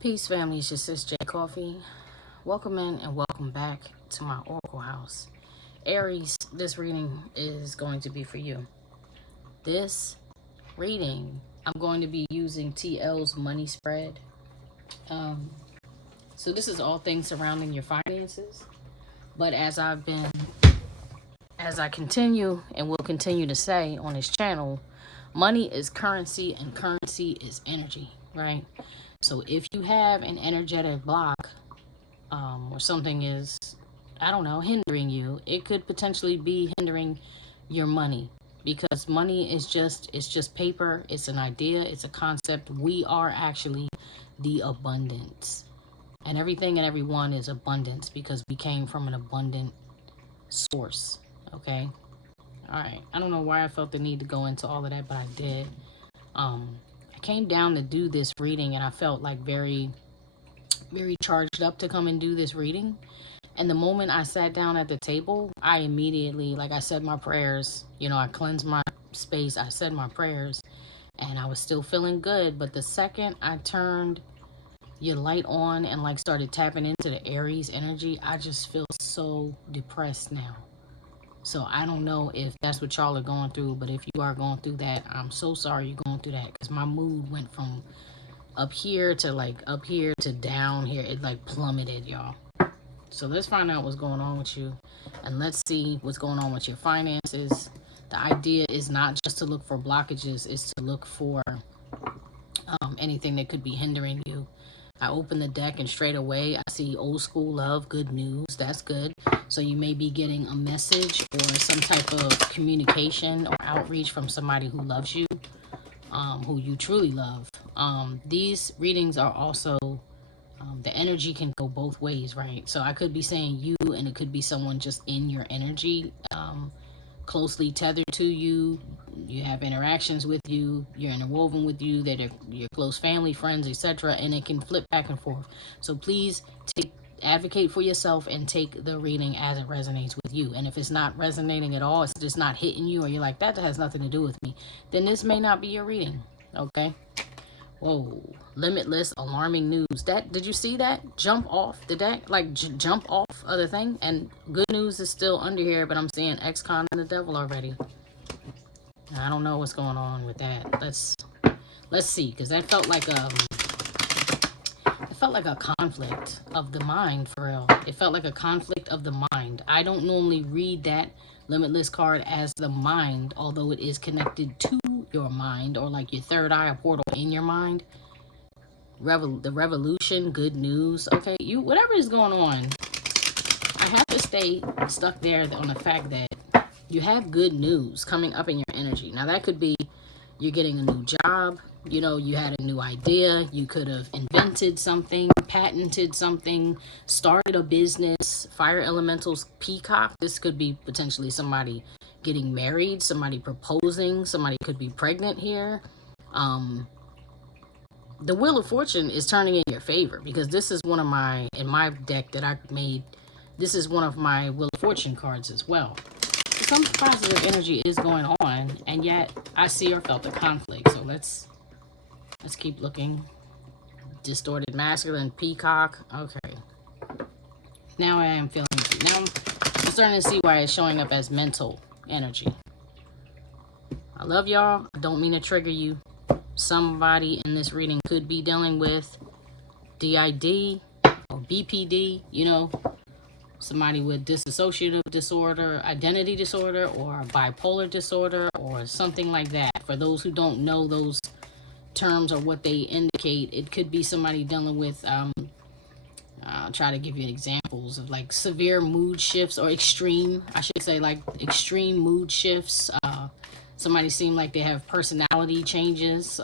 Peace, family. It's your sis J.Coffee. Welcome in and welcome back to my Oracle house. Aries, this reading is going to be for you. This reading, I'm going to be using T.L's money spread. So this is all things surrounding your finances. But as I continue and will continue to say on this channel, money is currency and currency is energy, right? So if you have an energetic block, or something is, I don't know, hindering you, it could potentially be hindering your money, because money is it's just paper. It's an idea. It's a concept. We are actually the abundance, and everything and everyone is abundance because we came from an abundant source. Okay. All right. I don't know why I felt the need to go into all of that, but I did. I came down to do this reading and I felt like very charged up to come and do this reading. And the moment I sat down at the table, I immediately, like, I said my prayers. I cleansed my space. I said my prayers and I was still feeling good. But the second I turned your light on and like started tapping into the Aries energy, I just feel so depressed now. So I don't know if that's what y'all are going through, but if you are going through that, I'm so sorry you're going through that, because my mood went from up here to down here. It like plummeted, y'all. So let's find out what's going on with you, and let's see what's going on with your finances. The idea is not just to look for blockages, it's to look for anything that could be hindering you. I open the deck and straight away I see old school love, good news. That's good. So you may be getting a message or some type of communication or outreach from somebody who loves you, who you truly love. These readings are also, the energy can go both ways, right? So I could be saying you, and it could be someone just in your energy, closely tethered to you. You have interactions with you, you're interwoven with you, that are your close family, friends, etc. And it can flip back and forth. So please advocate for yourself and take the reading as it resonates with you. And if it's not resonating at all, it's just not hitting you, or you're like, that has nothing to do with me, then this may not be your reading. Okay. Whoa, limitless, alarming news. Did you see that jump off the deck? Like jump off of the thing. And good news is still under here, but I'm seeing ex-con and the devil already. I don't know what's going on with that. Let's see, because that felt like a conflict of the mind, for real. It felt like a conflict of the mind. I don't normally read that limitless card as the mind, although it is connected to your mind, or like your third eye, a portal in your mind. The revolution, good news. Okay, whatever is going on, I have to stay stuck there on the fact that you have good news coming up in your energy. Now that could be you're getting a new job, you had a new idea, you could have invented something, patented something, started a business. Fire elementals, peacock. This could be potentially somebody getting married, somebody proposing, somebody could be pregnant here. The Wheel of Fortune is turning in your favor, because this is in my deck that I made, this is one of my Wheel of Fortune cards as well. Some positive energy is going on, and yet I see or felt a conflict. So let's keep looking. Distorted masculine, peacock. Okay. Now I am feeling it. Now I'm starting to see why it's showing up as mental energy. I love y'all. I don't mean to trigger you. Somebody in this reading could be dealing with DID or BPD, somebody with dissociative disorder, identity disorder, or bipolar disorder, or something like that. For those who don't know those terms or what they indicate, it could be somebody dealing with, I'll try to give you examples of like severe mood shifts, or extreme mood shifts. Somebody seem like they have personality changes.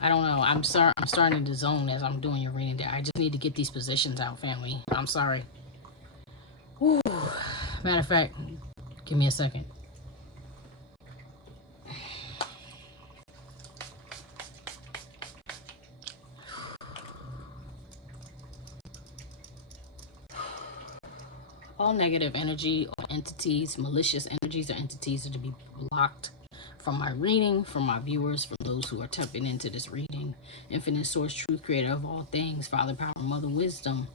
I don't know. I'm starting to zone as I'm doing your reading there. I just need to get these positions out, family. I'm sorry. Whew. Matter of fact, give me a second. All negative energy or entities, malicious energies or entities, are to be blocked from my reading, from my viewers, from those who are tapping into this reading. Infinite source, truth, creator of all things, Father, power, mother, wisdom.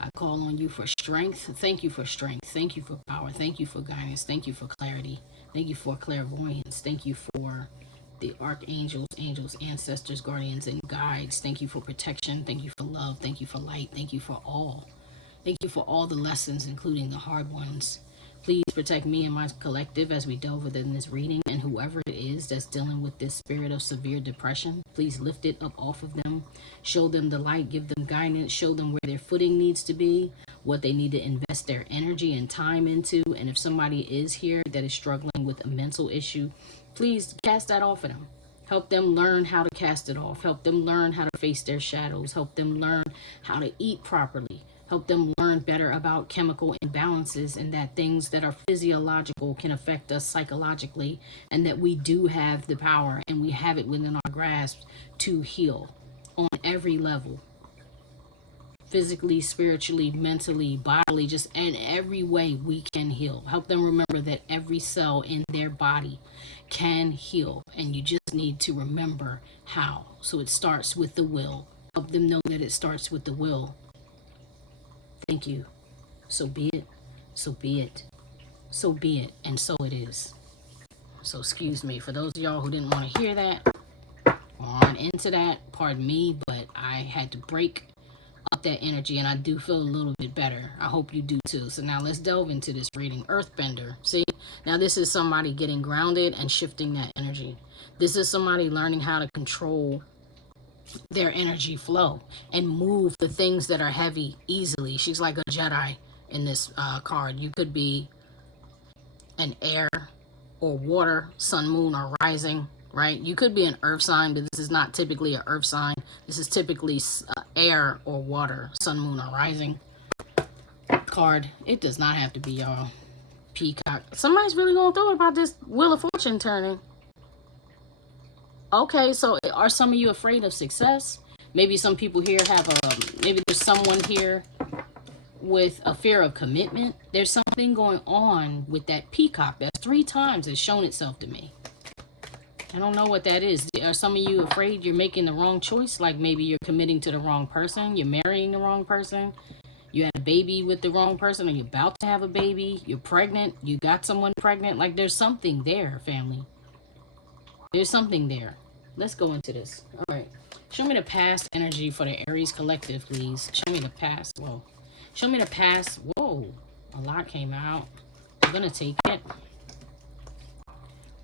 I call on you for strength. Thank you for strength. Thank you for power. Thank you for guidance. Thank you for clarity. Thank you for clairvoyance. Thank you for the archangels, angels, ancestors, guardians, and guides. Thank you for protection. Thank you for love. Thank you for light. Thank you for all. Thank you for all the lessons, including the hard ones. Please protect me and my collective as we delve within this reading, and whoever it is that's dealing with this spirit of severe depression, please lift it up off of them. Show them the light, give them guidance, show them where their footing needs to be, what they need to invest their energy and time into. And if somebody is here that is struggling with a mental issue, please cast that off of them. Help them learn how to cast it off. Help them learn how to face their shadows. Help them learn how to eat properly. Help them learn better about chemical imbalances, and that things that are physiological can affect us psychologically, and that we do have the power and we have it within our grasp to heal on every level. Physically, spiritually, mentally, bodily, just in every way we can heal. Help them remember that every cell in their body can heal, and you just need to remember how. So it starts with the will. Help them know that it starts with the will. Thank you. So be it. So be it. So be it. And so it is. So excuse me. For those of y'all who didn't want to hear that or aren't into that, pardon me, but I had to break up that energy, and I do feel a little bit better. I hope you do too. So now let's delve into this reading. Earthbender. See, now this is somebody getting grounded and shifting that energy. This is somebody learning how to control their energy flow and move the things that are heavy easily. She's like a Jedi in this card. You could be an air or water, sun, moon, or rising, right? You could be an earth sign, but this is not typically an earth sign. This is typically air or water, sun, moon, or rising card. It does not have to be y'all. Peacock. Somebody's really going through it about this Wheel of Fortune turning. Okay, so are some of you afraid of success? Maybe some people here have maybe there's someone here with a fear of commitment. There's something going on with that peacock. That's 3 times it's shown itself to me. I don't know what that is. Are some of you afraid you're making the wrong choice? Like maybe you're committing to the wrong person. You're marrying the wrong person. You had a baby with the wrong person, or you're about to have a baby. You're pregnant. You got someone pregnant. Like there's something there, family. There's something there. Let's go into this. All right. Show me the past energy for the Aries collective, please. Show me the past. Whoa. Show me the past. Whoa. A lot came out. I'm going to take it.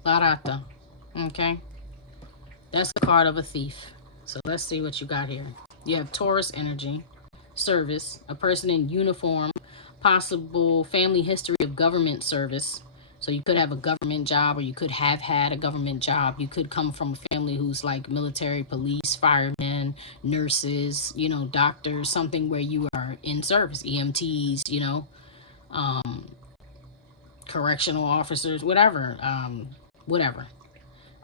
Larata. Okay. That's the card of a thief. So let's see what you got here. You have Taurus energy, service, a person in uniform, possible family history of government service. So you could have a government job, or you could have had a government job. You could come from a family who's like military, police, firemen, nurses, you know, doctors, something where you are in service, EMTs, you know, correctional officers, whatever, whatever.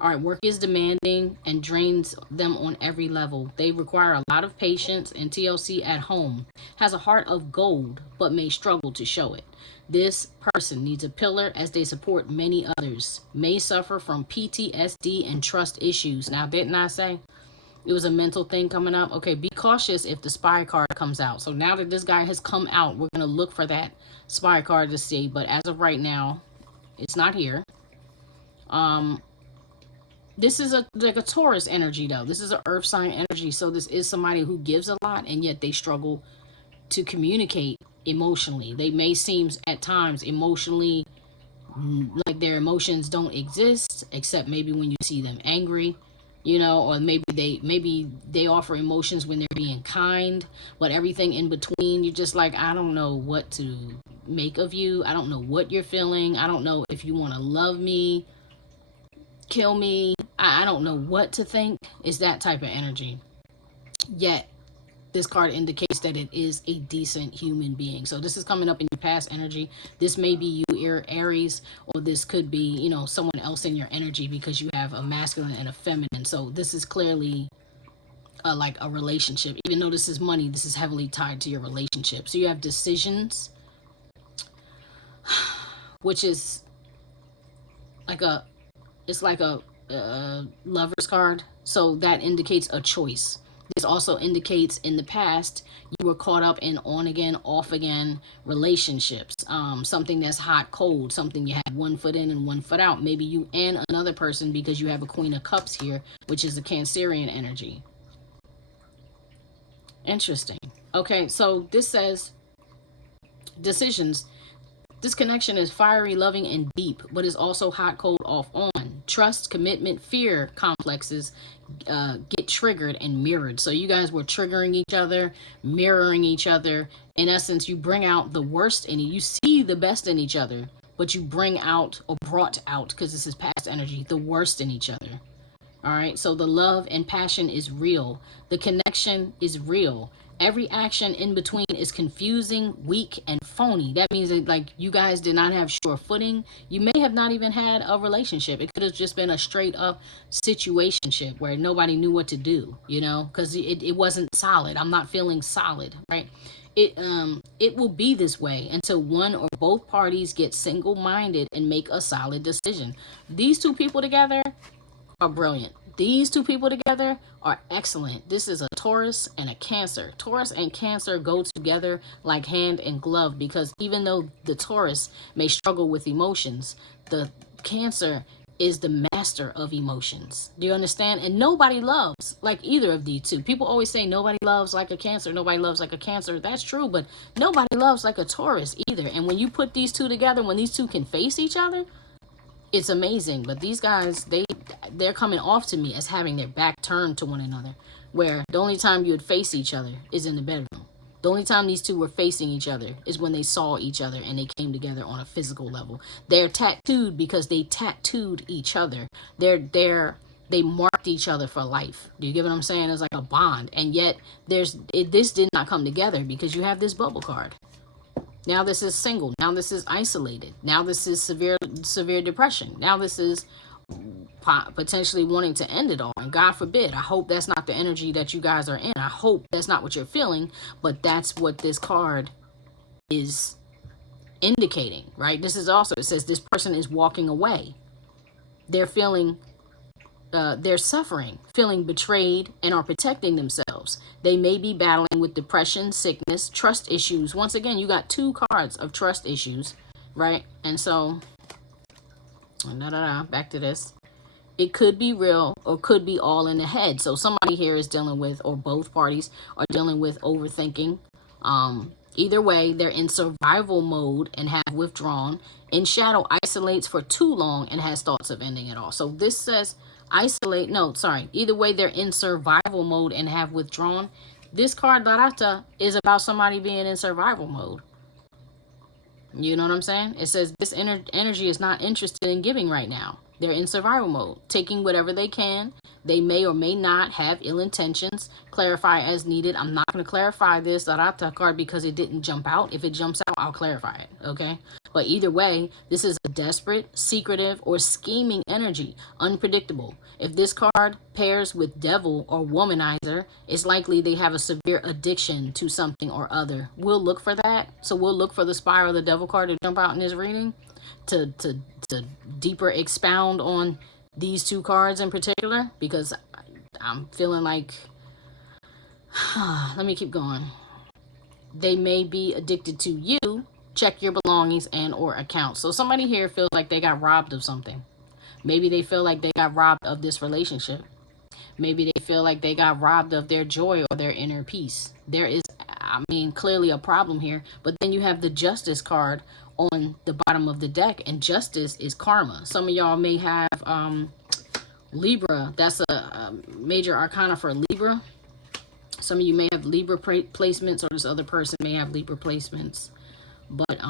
All right, work is demanding and drains them on every level. They require a lot of patience, and TLC at home has a heart of gold, but may struggle to show it. This person needs a pillar as they support many others, may suffer from PTSD and trust issues. Now, didn't I say it was a mental thing coming up? Okay, be cautious if the spy card comes out. So now that this guy has come out, we're going to look for that spy card to see. But as of right now, it's not here. This is like a Taurus energy, though. This is an earth sign energy. So this is somebody who gives a lot, and yet they struggle to communicate emotionally. They may seem at times emotionally like their emotions don't exist, except maybe when you see them angry, you know, or maybe they offer emotions when they're being kind, but everything in between, you're just like, I don't know what to make of you. I don't know what you're feeling. I don't know if you want to love me, kill me. I don't know what to think. It's that type of energy. Yet this card indicates that it is a decent human being. So this is coming up in your past energy. This may be you, Aries, or this could be, you know, someone else in your energy, because you have a masculine and a feminine. So this is clearly like a relationship. Even though this is money, this is heavily tied to your relationship. So you have decisions, which is like a it's like a lover's card. So that indicates a choice. This also indicates in the past you were caught up in on again, off again relationships. Something that's hot, cold, something you had one foot in and one foot out. Maybe you and another person, because you have a Queen of Cups here, which is a Cancerian energy. Interesting. Okay, so this says decisions. This connection is fiery, loving, and deep, but is also hot, cold, off, on. Trust, commitment, fear complexes get triggered and mirrored. So you guys were triggering each other, mirroring each other. In essence, you bring out the worst in you. You see the best in each other, but you bring out, or brought out, because this is past energy, the worst in each other. All right, so the love and passion is real. The connection is real. Every action in between is confusing, weak, and phony. That means that, like, you guys did not have sure footing. You may have not even had a relationship. It could have just been a straight up situationship where nobody knew what to do, you know, because it wasn't solid. I'm not feeling solid, right? It will be this way until one or both parties get single-minded and make a solid decision. These two people together are brilliant. These two people together are excellent. This is a Taurus and a Cancer. Taurus and Cancer go together like hand and glove, because even though the Taurus may struggle with emotions, the Cancer is the master of emotions. Do you understand? And nobody loves like either of these two. People always say nobody loves like a Cancer. Nobody loves like a Cancer. That's true, but nobody loves like a Taurus either. And when you put these two together, when these two can face each other, it's amazing. But these guys, they're coming off to me as having their back turned to one another, where the only time you would face each other is in the bedroom. The only time these two were facing each other is when they saw each other and they came together on a physical level. They're tattooed because they tattooed each other. They marked each other for life. Do you get what I'm saying? It's like a bond. And yet this did not come together because you have this bubble card. Now this is single. Now this is isolated. Now this is severe depression. Now this is potentially wanting to end it all. And God forbid, I hope that's not the energy that you guys are in. I hope that's not what you're feeling, but that's what this card is indicating, right? This is also, it says this person is walking away. They're feeling they're suffering, feeling betrayed, and are protecting themselves. They may be battling with depression, sickness, trust issues. Once again, you got two cards of trust issues, right? And so, back to this. It could be real or could be all in the head. So somebody here is dealing with, or both parties are dealing with overthinking. Either way, they're in survival mode and have withdrawn. In shadow, isolates for too long and has thoughts of ending it all. So this says isolate. No, sorry. Either way, they're in survival mode and have withdrawn. This card, Barata, is about somebody being in survival mode. You know what I'm saying? It says this energy is not interested in giving right now. They're in survival mode, taking whatever they can. They may or may not have ill intentions. Clarify as needed. I'm not going to clarify this Tarata card because it didn't jump out. If it jumps out, I'll clarify it, okay? But either way, this is a desperate, secretive, or scheming energy, unpredictable. If this card pairs with devil or womanizer, it's likely they have a severe addiction to something or other. We'll look for that. So we'll look for the spiral of the devil card to jump out in this reading to deeper expound on these two cards in particular, because I'm feeling like, let me keep going. They may be addicted to you. Check your belongings and or accounts. So somebody here feels like they got robbed of something. Maybe they feel like they got robbed of this relationship. Maybe they feel like they got robbed of their joy or their inner peace. There is, I mean, clearly a problem here. But then you have the Justice card on the bottom of the deck, and justice is karma. Some of y'all may have Libra. That's a major arcana for Libra. Some of you may have Libra placements, or this other person may have Libra placements. But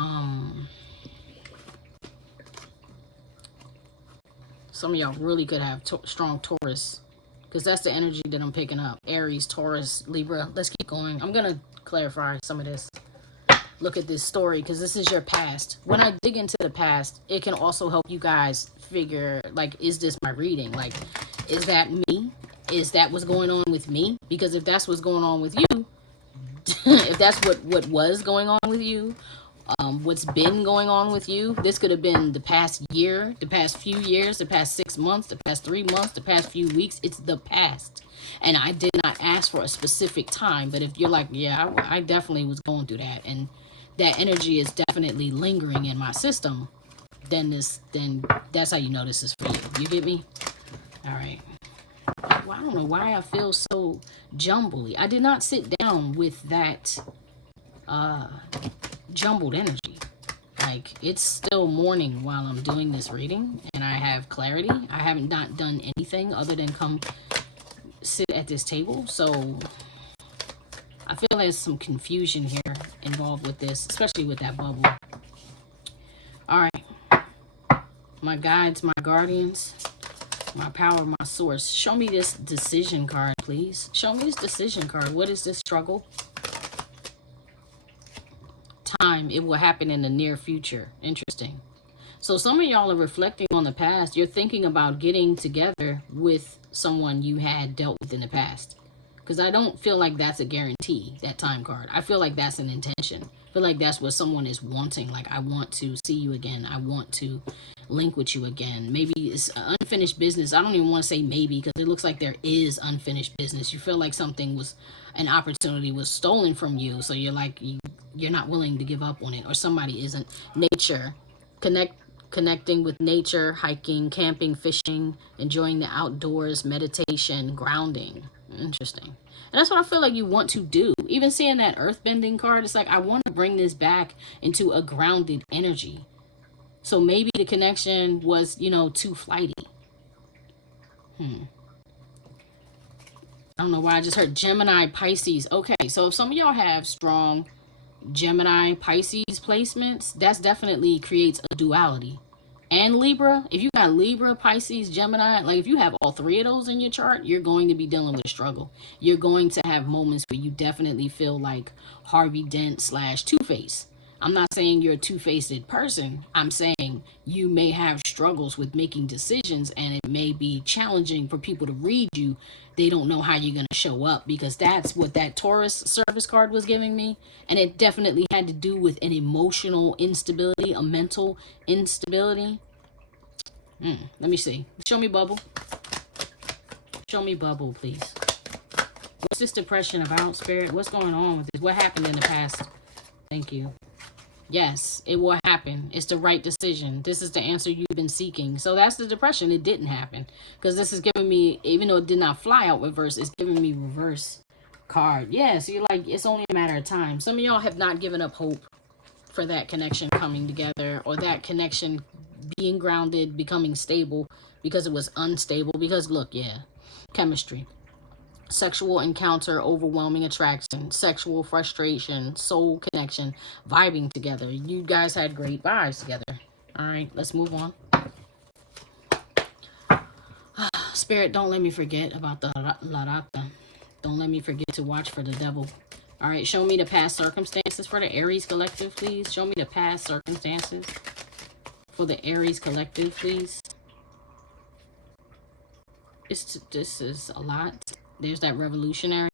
some of y'all really could have strong Taurus, because that's the energy that I'm picking up. Aries, Taurus, Libra. Let's keep going. I'm gonna clarify some of this. Look at this story, because this is your past. When I dig into the past, it can also help you guys figure, like, is this my reading? Like, is that me? Is that what's going on with me? Because if that's what's going on with you, if that's what was going on with you, what's been going on with you. This could have been the past year, the past few years, the past 6 months, the past 3 months, the past few weeks. It's the past. And I did not ask for a specific time. But if you're like, yeah, I definitely was going through that, and that energy is definitely lingering in my system, then that's how you know this is for you. You get me? All right. Well, I don't know why I feel so jumbly. I did not sit down with that jumbled energy. Like, it's still morning while I'm doing this reading, and I have clarity. I haven't not done anything other than come sit at this table. So I feel there's some confusion here involved with this, especially with that bubble. All right. My guides, my guardians, my power, my source. Show me this decision card, please. Show me this decision card. What is this struggle? Time. It will happen in the near future. Interesting. So some of y'all are reflecting on the past. You're thinking about getting together with someone you had dealt with in the past. Because I don't feel like that's a guarantee, that time card. I feel like that's an intention. I feel like that's what someone is wanting. Like, I want to see you again. I want to link with you again. Maybe it's unfinished business. I don't even want to say maybe, because it looks like there is unfinished business. You feel like an opportunity was stolen from you. So you're like, you're not willing to give up on it. Or somebody isn't. Nature. Connecting with nature, hiking, camping, fishing, enjoying the outdoors, meditation, grounding. Interesting. And that's what I feel like you want to do. Even seeing that earthbending card, it's like, I want to bring this back into a grounded energy. So maybe the connection was, too flighty. I don't know why I just heard Gemini, Pisces. Okay, so if some of y'all have strong Gemini, Pisces placements, that's definitely creates a duality. And Libra, if you got Libra, Pisces, Gemini, like if you have all three of those in your chart, you're going to be dealing with a struggle. You're going to have moments where you definitely feel like Harvey Dent / Two-Face. I'm not saying you're a two-faced person. I'm saying you may have struggles with making decisions, and it may be challenging for people to read you. They don't know how you're going to show up, because that's what that Taurus service card was giving me. And it definitely had to do with an emotional instability, a mental instability. Let me see. Show me bubble. Show me bubble, please. What's this depression about, Spirit? What's going on with this? What happened in the past? Thank you. Yes, it will happen. It's the right decision. This is the answer you've been seeking. So that's the depression. It didn't happen. Because this is giving me, even though it did not fly out reverse, it's giving me reverse card. Yeah, so you're like, it's only a matter of time. Some of y'all have not given up hope for that connection coming together, or that connection being grounded, becoming stable, because it was unstable. Because look, yeah, chemistry. Sexual encounter, overwhelming attraction, sexual frustration, soul connection, vibing together. You guys had great vibes together. All right, let's move on. Spirit, don't let me forget about the Larata. Don't let me forget to watch for the devil. All right, show me the past circumstances for the Aries collective, please. Show me the past circumstances for the Aries collective, please. This is a lot. There's that revolutionary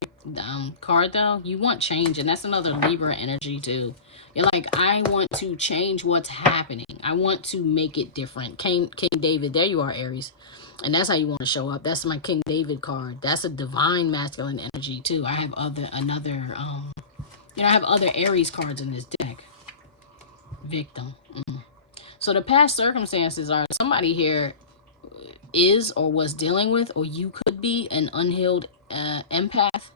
card, though. You want change, and that's another Libra energy, too. You're like, I want to change what's happening. I want to make it different. King David, there you are, Aries. And that's how you want to show up. That's my King David card. That's a divine masculine energy, too. I have other Aries cards in this deck. Victim. So the past circumstances are somebody here is or was dealing with, or you could be an unhealed empath.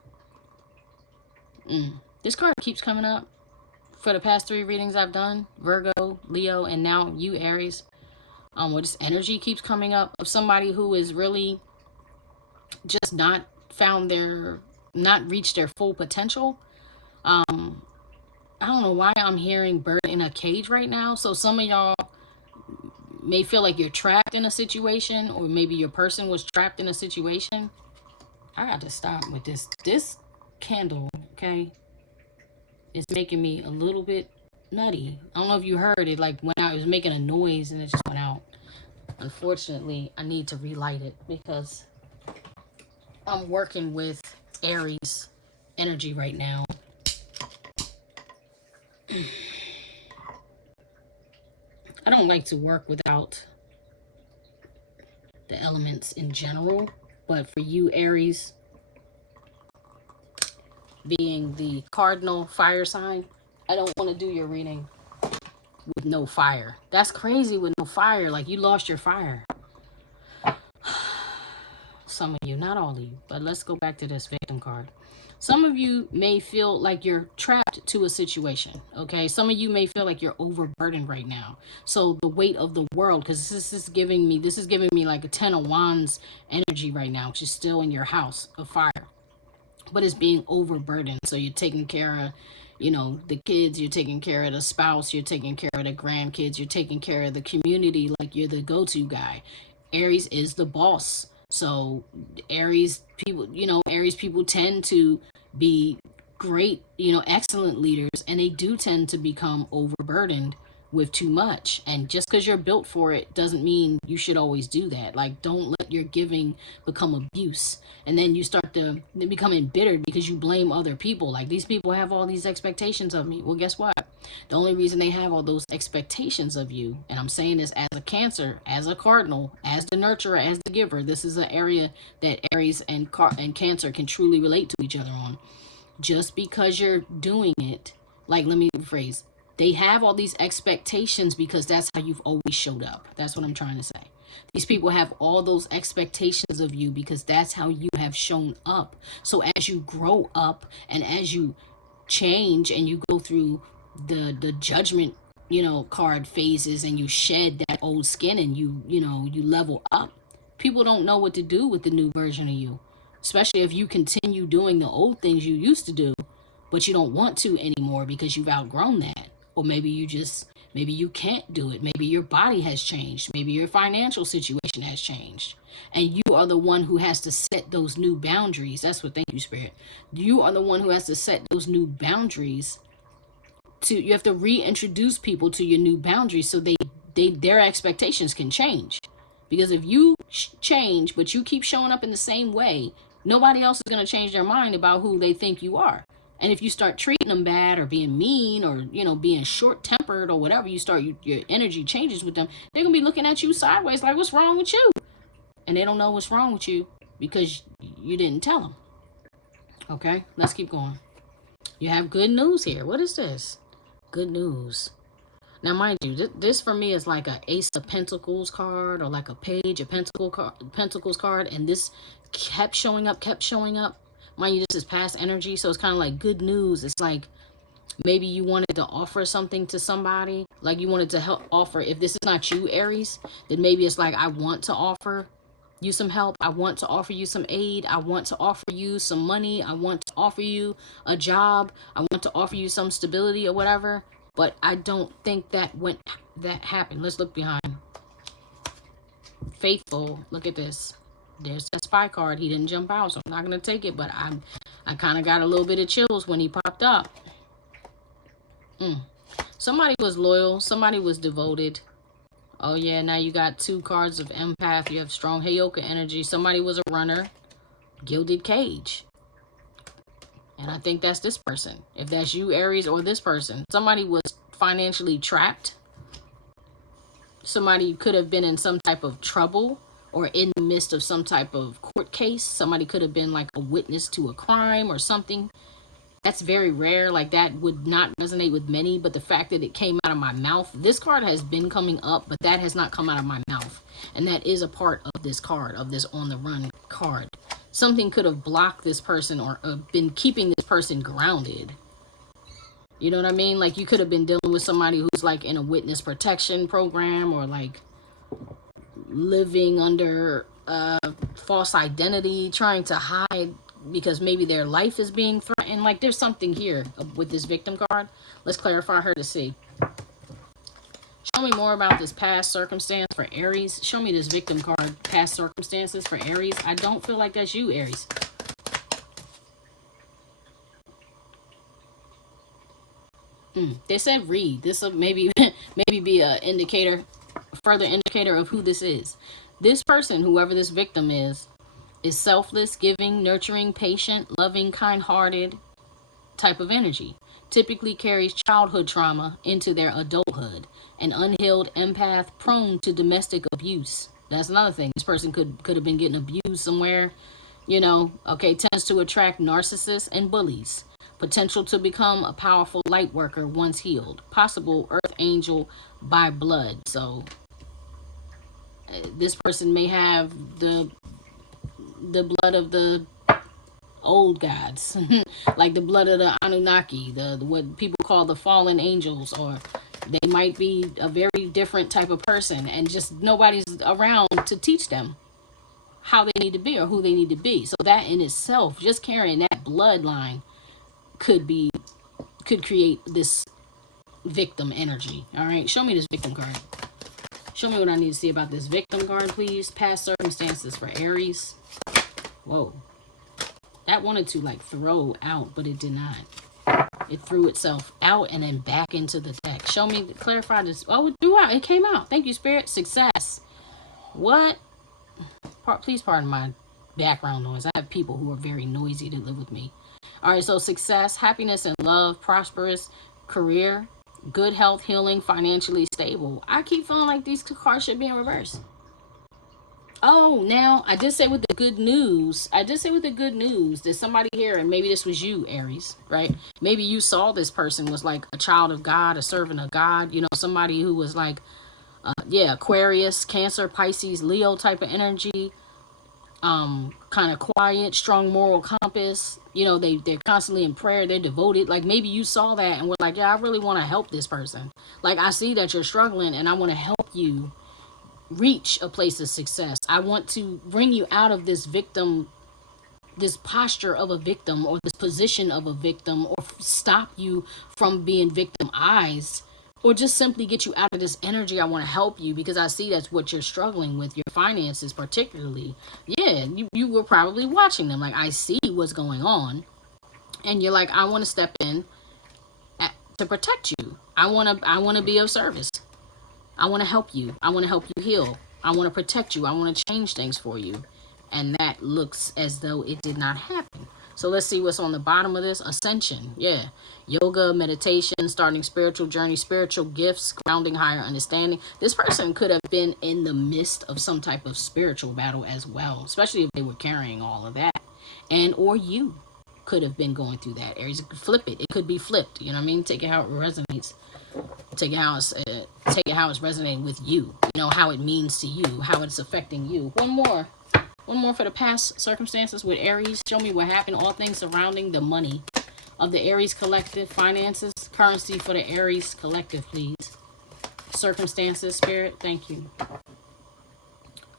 This card keeps coming up for the past 3 readings I've done. Virgo, Leo, and now you, Aries. Where this energy keeps coming up of somebody who is really just not reached their full potential. I don't know why I'm hearing bird in a cage right now. So some of y'all may feel like you're trapped in a situation, or maybe your person was trapped in a situation. I got to stop with this candle, okay? It's making me a little bit nutty. I don't know if you heard it, like went out. It was making a noise and it just went out. Unfortunately, I need to relight it because I'm working with Aries energy right now. don't like to work without the elements in general, but for you, Aries, being the cardinal fire sign, I don't want to do your reading with no fire. That's crazy with no fire. Like, you lost your fire. Some of you, not all of you, but let's go back to this victim card. Some of you may feel like you're trapped to a situation, okay? Some of you may feel like you're overburdened right now. So the weight of the world, because this is giving me like a 10 of Wands energy right now, which is still in your house of fire, but it's being overburdened. So you're taking care of, you know, the kids, you're taking care of the spouse, you're taking care of the grandkids, you're taking care of the community, like you're the go-to guy. Aries is the boss. So Aries people, you know, Aries people tend to be great, you know, excellent leaders, and they do tend to become overburdened with too much. And just because you're built for it doesn't mean you should always do that. Like, don't let your giving become abuse, and then you start to become embittered because you blame other people. Like, these people have all these expectations of me. Well, guess what? The only reason they have all those expectations of you, and I'm saying this as a Cancer, as a Cardinal, as the nurturer, as the giver, this is an area that Aries and Cancer can truly relate to each other on. Just because you're doing it, like, let me rephrase, they have all these expectations because that's how you've always showed up. That's what I'm trying to say. These people have all those expectations of you because that's how you have shown up. So as you grow up and as you change and you go through the judgment, you know, card phases, and you shed that old skin and you level up, people don't know what to do with the new version of you, especially if you continue doing the old things you used to do, but you don't want to anymore because you've outgrown that. Or maybe you can't do it. Maybe your body has changed. Maybe your financial situation has changed. And you are the one who has to set those new boundaries. That's what, thank you, Spirit. You are the one who has to set those new boundaries. You have to reintroduce people to your new boundaries so their expectations can change. Because if you change, but you keep showing up in the same way, nobody else is going to change their mind about who they think you are. And if you start treating them bad or being mean or, you know, being short-tempered or whatever, your energy changes with them, they're going to be looking at you sideways like, what's wrong with you? And they don't know what's wrong with you because you didn't tell them. Okay, let's keep going. You have good news here. What is this? Good news. Now, mind you, this for me is like a Ace of Pentacles card or like a Page of Pentacles card. And this kept showing up. Mind you, this is past energy, so it's kind of like good news. It's like maybe you wanted to offer something to somebody. Like you wanted to help offer. If this is not you, Aries, then maybe it's like, I want to offer you some help. I want to offer you some aid. I want to offer you some money. I want to offer you a job. I want to offer you some stability or whatever. But I don't think that happened. Let's look behind. Faithful. Look at this. There's that spy card. He didn't jump out, so I'm not going to take it. But I kind of got a little bit of chills when he popped up. Somebody was loyal. Somebody was devoted. Oh, yeah. Now you got 2 cards of empath. You have strong Heyoka energy. Somebody was a runner. Gilded cage. And I think that's this person. If that's you, Aries, or this person. Somebody was financially trapped. Somebody could have been in some type of trouble or in the midst of some type of court case. Somebody could have been like a witness to a crime or something. That's very rare. Like, that would not resonate with many. But the fact that it came out of my mouth, this card has been coming up, but that has not come out of my mouth. And that is a part of this card, of this on the run card. Something could have blocked this person or been keeping this person grounded. You know what I mean? Like, you could have been dealing with somebody who's like in a witness protection program, or like living under false identity, trying to hide because maybe their life is being threatened. Like, there's something here with this victim card. Let's clarify her to see. Show me more about this past circumstance for Aries. Show me this victim card, past circumstances for Aries. I don't feel like that's you, Aries. They said read. This will maybe be a indicator, further indicator of who this is. This person, whoever this victim is selfless, giving, nurturing, patient, loving, kind-hearted. type of energy. Typically carries childhood trauma into their adulthood. An unhealed empath prone to domestic abuse. That's another thing. This person could have been getting abused somewhere. You know, okay, tends to attract narcissists and bullies. Potential to become a powerful light worker once healed. Possible earth angel by blood. So this person may have the blood of the old gods, like the blood of the Anunnaki, the what people call the fallen angels, or they might be a very different type of person, and just nobody's around to teach them how they need to be or who they need to be. So that in itself, just carrying that bloodline could create this victim energy. All right, show me this victim card. Show me what I need to see about this victim card, please. Past circumstances for Aries. Whoa. That wanted to like throw out, but it did not. It threw itself out and then back into the deck. Show me, clarify this. Oh, it threw out. It came out. Thank you, Spirit. Success. What? Please pardon my background noise. I have people who are very noisy that live with me. All right, so success, happiness and love, prosperous career, good health, healing, financially stable. I keep feeling like these cards should be in reverse. Oh, now I did say with the good news. There's somebody here, and maybe this was you, Aries, right? Maybe you saw this person was like a child of God, a servant of God. You know, somebody who was like, Aquarius, Cancer, Pisces, Leo type of energy. Kind of quiet, strong moral compass. You know, they're constantly in prayer. They're devoted. Like maybe you saw that and were like, yeah, I really want to help this person. Like I see that you're struggling, and I want to help you reach a place of success. I want to bring you out of this victim, this posture of a victim, or this position of a victim, or stop you from being victimized, or just simply get you out of this energy. I want to help you because I see that's what you're struggling with, your finances particularly. Yeah, you were probably watching them. Like I see what's going on, and you're like, I want to step in to protect you. I want to be of service. I want to help you. I want to help you heal. I want to protect you. I want to change things for you. And that looks as though it did not happen. So let's see what's on the bottom of this. Ascension. Yeah. Yoga, meditation, starting spiritual journey, spiritual gifts, grounding higher understanding. This person could have been in the midst of some type of spiritual battle as well, especially if they were carrying all of that. And or you could have been going through that. Aries, flip it. It could be flipped. You know what I mean? Take it how it resonates. Take it how it's resonating with you. You know, how it means to you, how it's affecting you. One more for the past circumstances with Aries. Show me what happened. All things surrounding the money of the Aries collective. Finances, currency for the Aries collective, please. Circumstances, Spirit. Thank you.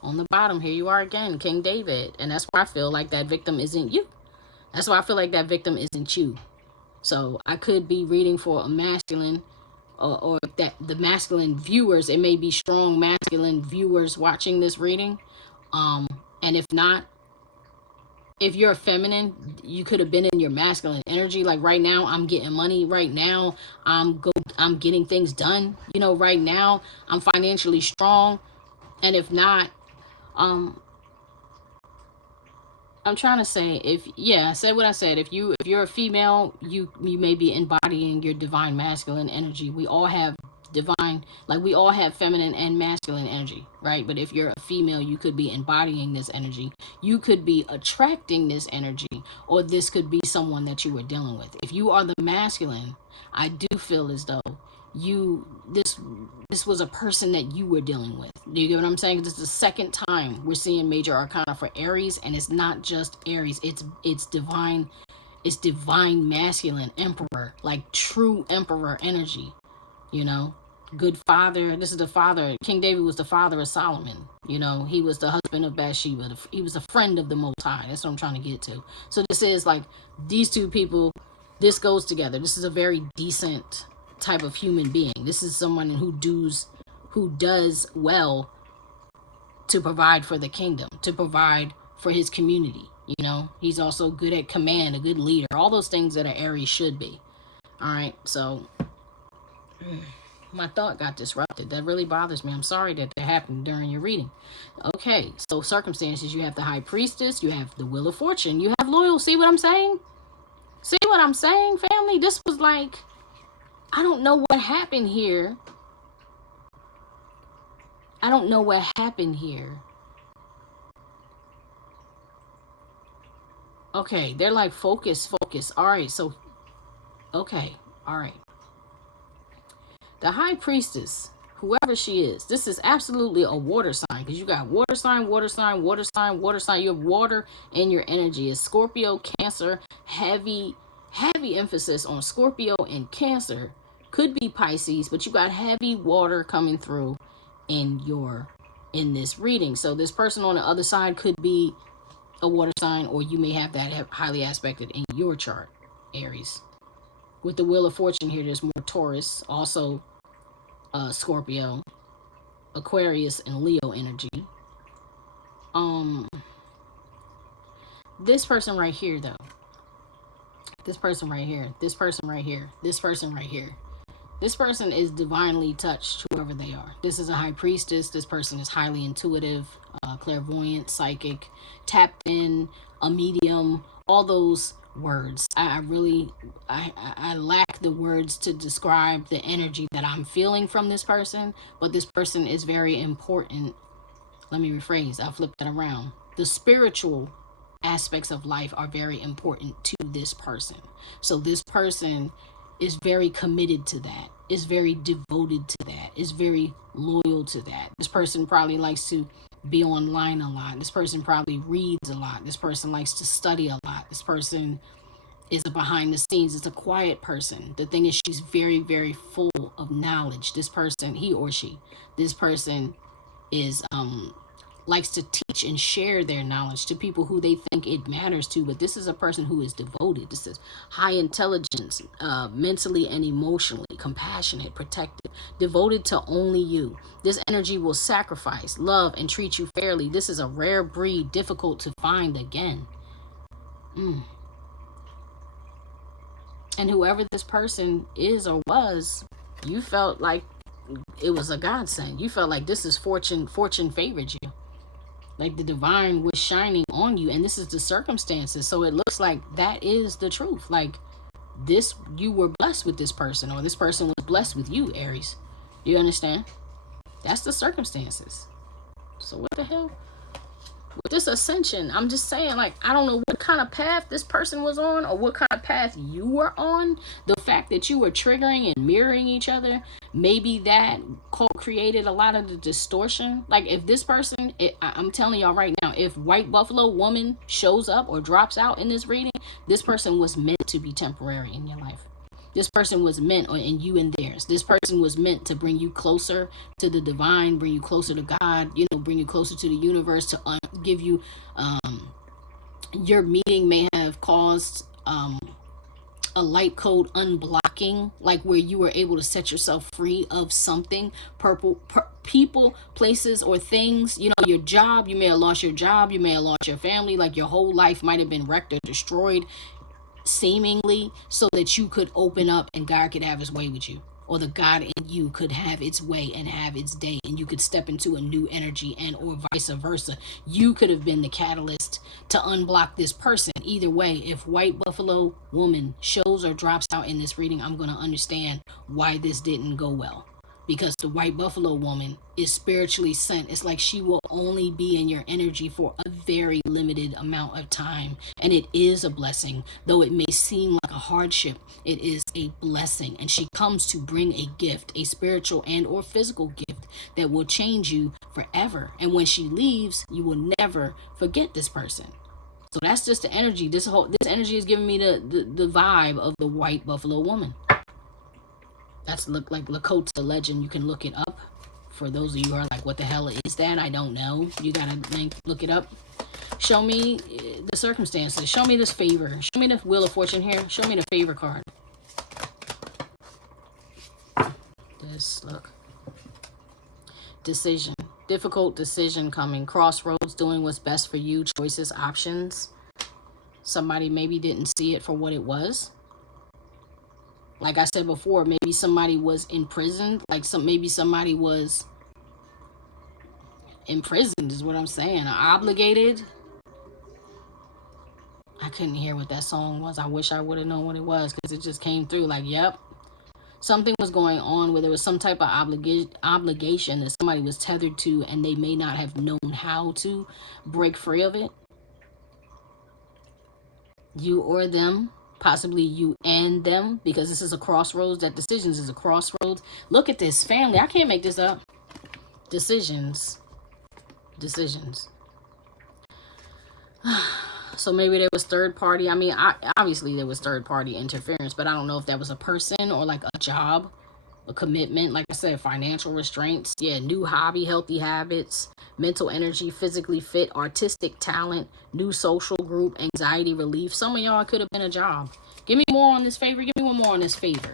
On the bottom, here you are again, King David. And that's why I feel like that victim isn't you. That's why I feel like that victim isn't you. So I could be reading for a masculine, or that the masculine viewers, it may be strong masculine viewers watching this reading. And if not, if you're a feminine, you could have been in your masculine energy. Like right now, I'm getting money. Right now, I'm getting things done. You know, right now, I'm financially strong. And if not, I'm trying to say, I said what I said. If you're a female, you may be embodying your divine masculine energy. We all have we all have feminine and masculine energy, right? But if you're a female, you could be embodying this energy. You could be attracting this energy, or this could be someone that you were dealing with. If you are the masculine, I do feel as though this was a person that you were dealing with. Do you get what I'm saying? This is the second time we're seeing major arcana for Aries, and it's not just Aries. It's divine masculine emperor, like true emperor energy. You know, good father. This is the father. King David was the father of Solomon. You know, he was the husband of Bathsheba. He was a friend of the Most High. That's what I'm trying to get to. So this is like these two people. This goes together. This is a very decent type of human being. This is someone who does well to provide for the kingdom, to provide for his community. You know, he's also good at command, a good leader, all those things that an Aries should be. All right, so my thought got disrupted. That really bothers me. I'm sorry that happened during your reading. Okay, so circumstances, you have the High Priestess, you have the Wheel of Fortune, you have loyal. See what I'm saying? See what I'm saying, family? This was like, I don't know what happened here. I don't know what happened here. Okay, they're like, focus, focus. All right, so, okay, all right. The high priestess, whoever she is, this is absolutely a water sign, because you got water sign, water sign, water sign, water sign. You have water in your energy. It's Scorpio, Cancer, heavy emphasis on Scorpio and Cancer. Could be Pisces, but you got heavy water coming through in this reading. So this person on the other side could be a water sign, or you may have that highly aspected in your chart, Aries. With the Wheel of Fortune here, there's more Taurus, also Scorpio, Aquarius, and Leo energy. This person right here, though. This person right here. This person right here. This person right here. This person is divinely touched, whoever they are. This is a high priestess. This person is highly intuitive, clairvoyant, psychic, tapped in, a medium, all those words. I lack the words to describe the energy that I'm feeling from this person, but this person is very important. Let me rephrase. I'll flip that around. The spiritual aspects of life are very important to this person. So this person is very committed to that, is very devoted to that, is very loyal to that. This person probably likes to be online a lot. This person probably reads a lot. This person likes to study a lot. This person is a behind the scenes. It's a quiet person. The thing is, she's very, very full of knowledge. This person, he or she, this person is likes to teach and share their knowledge to people who they think it matters to. But this is a person who is devoted. This is high intelligence, mentally and emotionally, compassionate, protective, devoted to only you. This energy will sacrifice, love, and treat you fairly. This is a rare breed, difficult to find again. And whoever this person is or was, you felt like it was a godsend. You felt like this is fortune favored you. Like the divine was shining on you, and this is the circumstances. So it looks like that is the truth. Like this, you were blessed with this person, or this person was blessed with you, Aries. You understand? That's the circumstances. So what the hell? With this ascension, I'm just saying, like, I don't know what kind of path this person was on, or what kind of path you were on. The fact that you were triggering and mirroring each other, maybe that created a lot of the distortion. Like, if this person, I'm telling y'all right now, if White Buffalo Woman shows up or drops out in this reading, this person was meant to be temporary in your life. This person was meant, and you and theirs. This person was meant to bring you closer to the divine, bring you closer to God, bring you closer to the universe, to give you, your meeting may have caused a light code unblocking, like where you were able to set yourself free of something, people, places, or things. Your job, you may have lost your job, you may have lost your family, like your whole life might have been wrecked or destroyed, seemingly, so that you could open up and God could have his way with you, or the God in you could have its way and have its day, and you could step into a new energy, and or vice versa. You could have been the catalyst to unblock this person. Either way, if White Buffalo Woman shows or drops out in this reading, I'm going to understand why this didn't go well. Because the White Buffalo Woman is spiritually sent. It's like she will only be in your energy for a very limited amount of time. And it is a blessing. Though it may seem like a hardship, it is a blessing. And she comes to bring a gift, a spiritual and or physical gift that will change you forever. And when she leaves, you will never forget this person. So that's just the energy. This energy is giving me the vibe of the White Buffalo Woman. That's like Lakota legend. You can look it up. For those of you who are like, what the hell is that? I don't know. You gotta look it up. Show me the circumstances. Show me this favor. Show me the Wheel of Fortune here. Show me the favor card. This, look. Decision. Difficult decision coming. Crossroads, doing what's best for you. Choices, options. Somebody maybe didn't see it for what it was. Like I said before, maybe somebody was imprisoned. Maybe somebody was imprisoned is what I'm saying. Obligated. I couldn't hear what that song was. I wish I would have known what it was, because it just came through like, yep. Something was going on where there was some type of obligation that somebody was tethered to, and they may not have known how to break free of it. You or them, possibly you and them, because this is a crossroads. That decisions is a crossroads. Look at this family. I can't make this up. Decisions. So maybe there was third party. I mean, obviously there was third party interference, but I don't know if that was a person or like a job, a commitment. Like I said, financial restraints. Yeah, new hobby, healthy habits, mental energy, physically fit, artistic talent, new social group, anxiety relief. Some of y'all could have been a job. Give me more on this favor. Give me one more on this favor.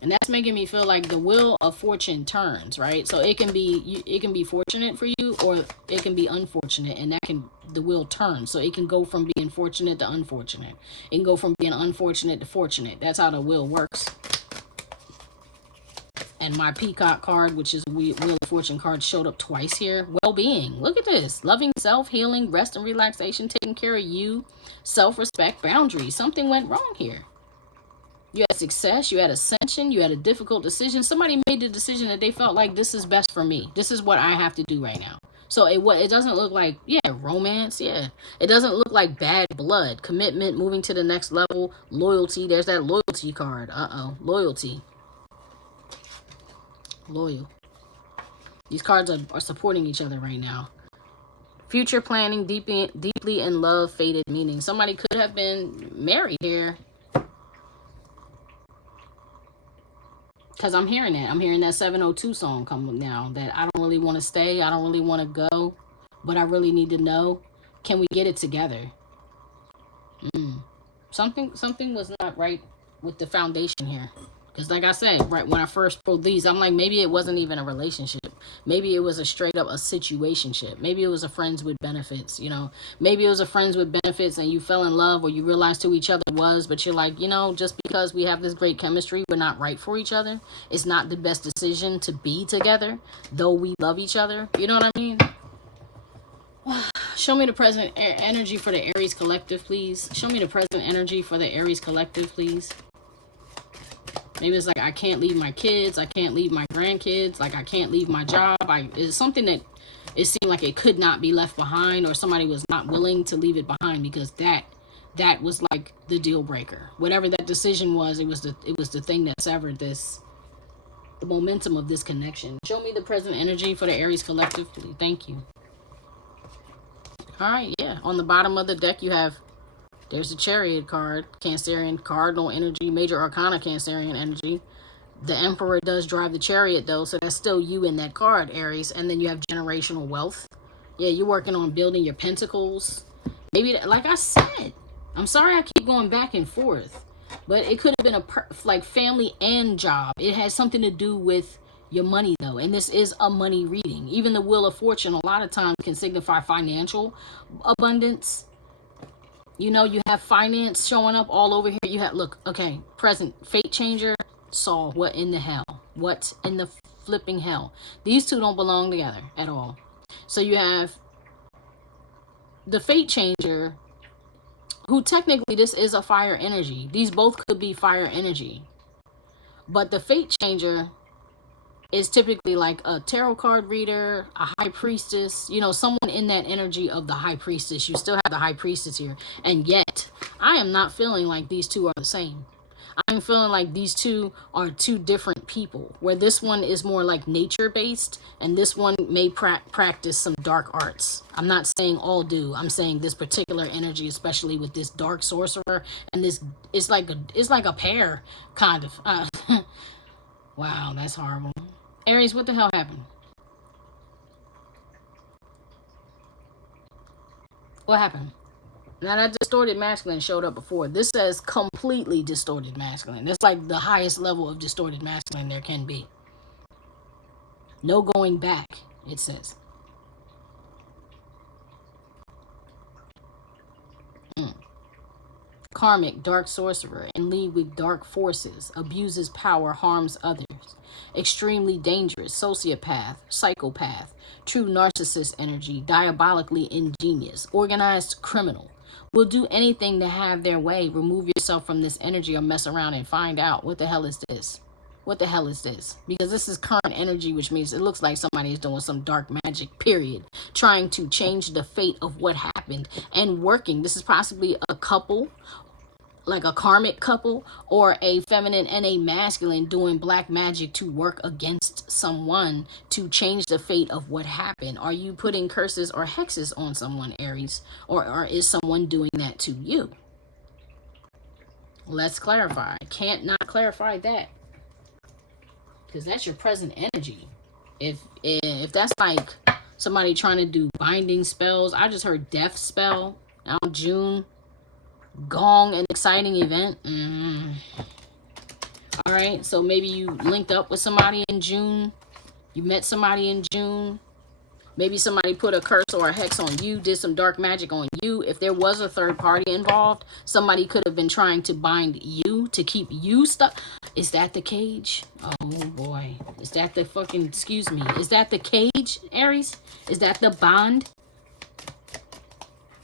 And that's making me feel like the wheel of fortune turns, right? So it can be fortunate for you, or it can be unfortunate, and the wheel turns. So it can go from being fortunate to unfortunate. It can go from being unfortunate to fortunate. That's how the wheel works. And my peacock card, which is a wheel of fortune card, showed up twice here. Well-being. Look at this. Loving self, healing, rest and relaxation, taking care of you, self-respect, boundaries. Something went wrong here. You had success, you had ascension, you had a difficult decision. Somebody made the decision that they felt like, this is best for me. This is what I have to do right now. So it doesn't look like, yeah, romance, yeah. It doesn't look like bad blood, commitment, moving to the next level, loyalty. There's that loyalty card. Loyalty. Loyal. These cards are supporting each other right now. Future planning, deeply in love, fated meaning. Somebody could have been married here. Because I'm hearing that. I'm hearing that 702 song come up now. That I don't really want to stay. I don't really want to go. But I really need to know. Can we get it together? Something was not right with the foundation here. Because like I said, right when I first pulled these, I'm like, maybe it wasn't even a relationship. Maybe it was a straight up a situationship. Maybe it was a friends with benefits, you know. Maybe it was a friends with benefits and you fell in love, or you realized who each other was, but you're like, you know, just because we have this great chemistry, we're not right for each other. It's not the best decision to be together, though we love each other. You know what I mean? Show me the present energy for the Aries collective, please. Show me the present energy for the Aries collective, please. Maybe it's like, I can't leave my kids. I can't leave my grandkids. Like, I can't leave my job. It's something that it seemed like it could not be left behind, or somebody was not willing to leave it behind, because that was like the deal breaker. Whatever that decision was, it was the thing that severed the momentum of this connection. Show me the present energy for the Aries collective, please. Thank you. All right, yeah. On the bottom of the deck, you have, there's the Chariot card, Cancerian, cardinal energy, major arcana Cancerian energy. The Emperor does drive the Chariot, though, so that's still you in that card, Aries. And then you have generational wealth. Yeah, you're working on building your pentacles. Maybe, like I said, I'm sorry I keep going back and forth, but it could have been like family and job. It has something to do with your money, though, and this is a money reading. Even the Wheel of Fortune a lot of times can signify financial abundance. You know, you have finance showing up all over here. You have, look, okay, present, fate changer, Saul, what in the hell? What in the flipping hell? These two don't belong together at all. So you have the fate changer, who technically this is a fire energy. These both could be fire energy. But the fate changer is typically like a tarot card reader, a high priestess, you know, someone in that energy of the high priestess. You still have the high priestess here. And yet, I am not feeling like these two are the same. I'm feeling like these two are two different people, where this one is more like nature-based, and this one may practice some dark arts. I'm not saying all do. I'm saying this particular energy, especially with this dark sorcerer, and this, it's like a pair, kind of. Wow, that's horrible. Aries, what the hell happened? What happened? Now that distorted masculine showed up before. This says completely distorted masculine. That's like the highest level of distorted masculine there can be. No going back, it says. Karmic, dark sorcerer, in league with dark forces, abuses power, harms others. Extremely dangerous, sociopath, psychopath, true narcissist energy, diabolically ingenious, organized criminal. will do anything to have their way. Remove yourself from this energy or mess around and find out what the hell is this. What the hell is this? Because this is current energy, which means it looks like somebody is doing some dark magic, period. Trying to change the fate of what happened and working. This is possibly a couple, like a karmic couple, or a feminine and a masculine doing black magic to work against someone to change the fate of what happened. Are you putting curses or hexes on someone, Aries? Or is someone doing that to you? Let's clarify. Can't not clarify that. Because that's your present energy. If that's like somebody trying to do binding spells. I just heard death spell. Now June. Gong, an exciting event. All right, so maybe you linked up with somebody in June. You met somebody in June. Maybe somebody put a curse or a hex on you, did some dark magic on you. If there was a third party involved, somebody could have been trying to bind you to keep you stuck. Is that the cage? Oh boy. Is that the fucking, excuse me, is that the cage, Aries? Is that the bond?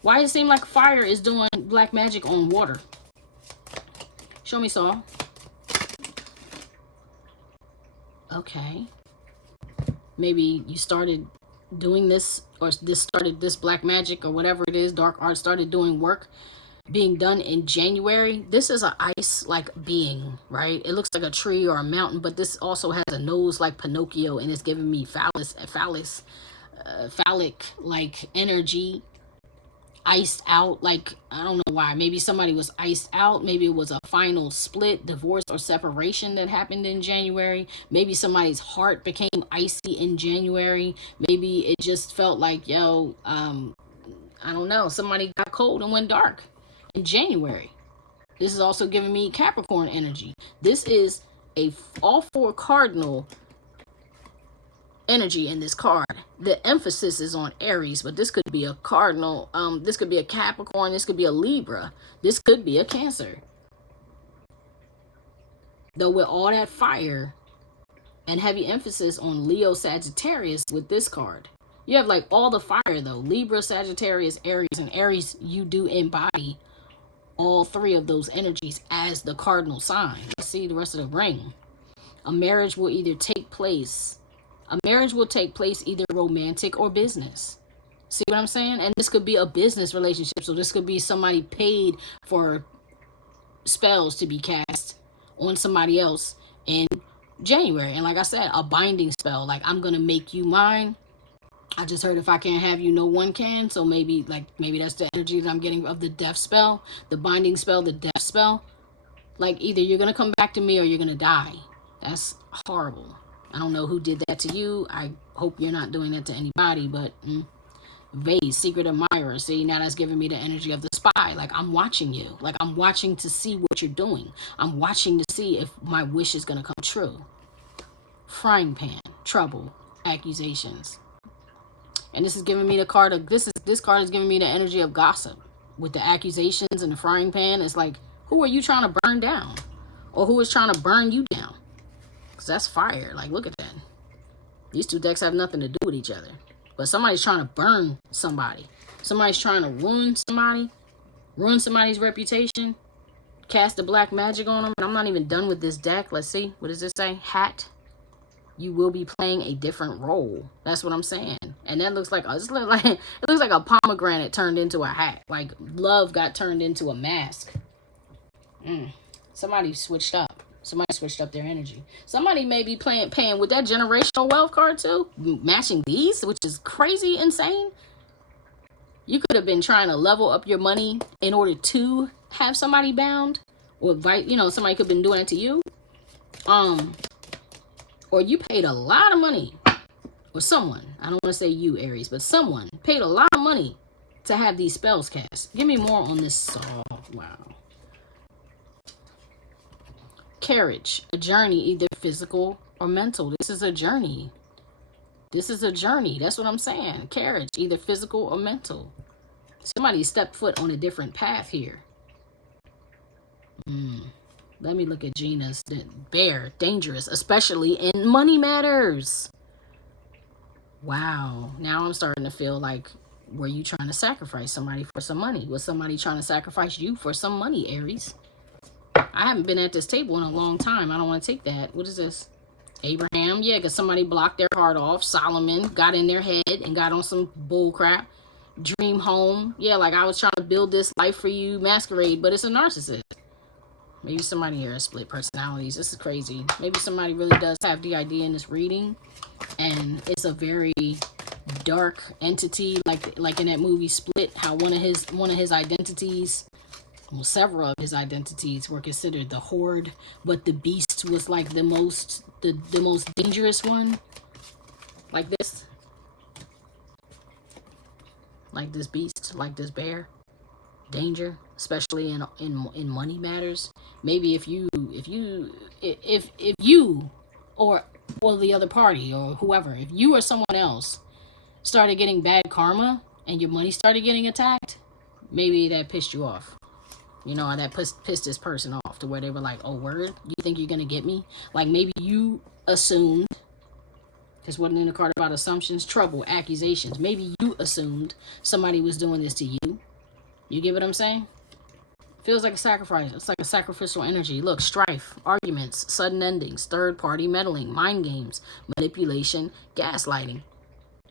Why does it seem like fire is doing black magic on water? Show me, Saul. Okay. Maybe you started doing this, or this started this black magic or whatever it is, dark art started doing work being done in January. This is an ice like being, right? It looks like a tree or a mountain, but this also has a nose like Pinocchio, and it's giving me phallic like energy. Iced out, like, I don't know why. Maybe somebody was iced out. Maybe it was a final split, divorce, or separation that happened in January. Maybe somebody's heart became icy in January. Maybe it just felt like, yo, I don't know. Somebody got cold and went dark in January. This is also giving me Capricorn energy. This is a all four cardinal energy in this card. The emphasis is on Aries, but this could be a cardinal, this could be a Capricorn, this could be a Libra, this could be a Cancer. Though with all that fire and heavy emphasis on Leo, Sagittarius with this card, you have like all the fire though. Libra, Sagittarius, Aries, and Aries, you do embody all three of those energies as the cardinal sign. Let's see the rest of the ring. A marriage will either take place either romantic or business. See what I'm saying? And this could be a business relationship. So this could be somebody paid for spells to be cast on somebody else in January. And like I said, a binding spell. Like, I'm going to make you mine. I just heard if I can't have you, no one can. So maybe that's the energy that I'm getting of the death spell, the binding spell, the death spell. Like, either you're going to come back to me or you're going to die. That's horrible. I don't know who did that to you. I hope you're not doing that to anybody, but Vase, secret admirer. See, now that's giving me the energy of the spy. Like, I'm watching you. Like, I'm watching to see what you're doing. I'm watching to see if my wish is going to come true. Frying pan, trouble, accusations. And this is giving me the card of, this card is giving me the energy of gossip. With the accusations and the frying pan, it's like, who are you trying to burn down? Or who is trying to burn you down? Because that's fire. Like, look at that. These two decks have nothing to do with each other. But somebody's trying to burn somebody. Somebody's trying to ruin somebody. Ruin somebody's reputation. Cast the black magic on them. And I'm not even done with this deck. Let's see. What does this say? Hat. You will be playing a different role. That's what I'm saying. And that looks like it looks like a pomegranate turned into a hat. Like, love got turned into a mask. Somebody switched up. Somebody switched up their energy. Somebody may be paying with that generational wealth card too, matching these, which is crazy insane. You could have been trying to level up your money in order to have somebody bound, or somebody could have been doing it to you. Or you paid a lot of money, or someone, I don't want to say you, Aries, but someone paid a lot of money to have these spells cast. Give me more on this. Oh, wow. Carriage, a journey, either physical or mental. This is a journey. This is a journey. That's what I'm saying. Carriage, either physical or mental. Somebody stepped foot on a different path here. Let me look at Gina's bear. Dangerous, especially in money matters. Wow. Now I'm starting to feel like Were you trying to sacrifice somebody for some money? Was somebody trying to sacrifice you for some money, Aries? I haven't been at this table in a long time. I don't want to take that. What is this? Abraham. Yeah, because somebody blocked their heart off. Solomon got in their head and got on some bull crap. Dream home. Yeah, like I was trying to build this life for you. Masquerade, but it's a narcissist. Maybe somebody here has split personalities. This is crazy. Maybe somebody really does have DID in this reading. And it's a very dark entity, like in that movie Split, how one of his identities, well, several of his identities were considered the horde, but the beast was like the most dangerous one. Like this beast, like this bear. Danger, especially in money matters. Maybe if you or the other party or whoever, if you or someone else started getting bad karma and your money started getting attacked, maybe that pissed you off. You know, that pissed this person off to where they were like, oh, word? You think you're going to get me? Like maybe you assumed, because wasn't in the card about assumptions, trouble, accusations. Maybe you assumed somebody was doing this to you. You get what I'm saying? Feels like a sacrifice. It's like a sacrificial energy. Look, strife, arguments, sudden endings, third-party meddling, mind games, manipulation, gaslighting.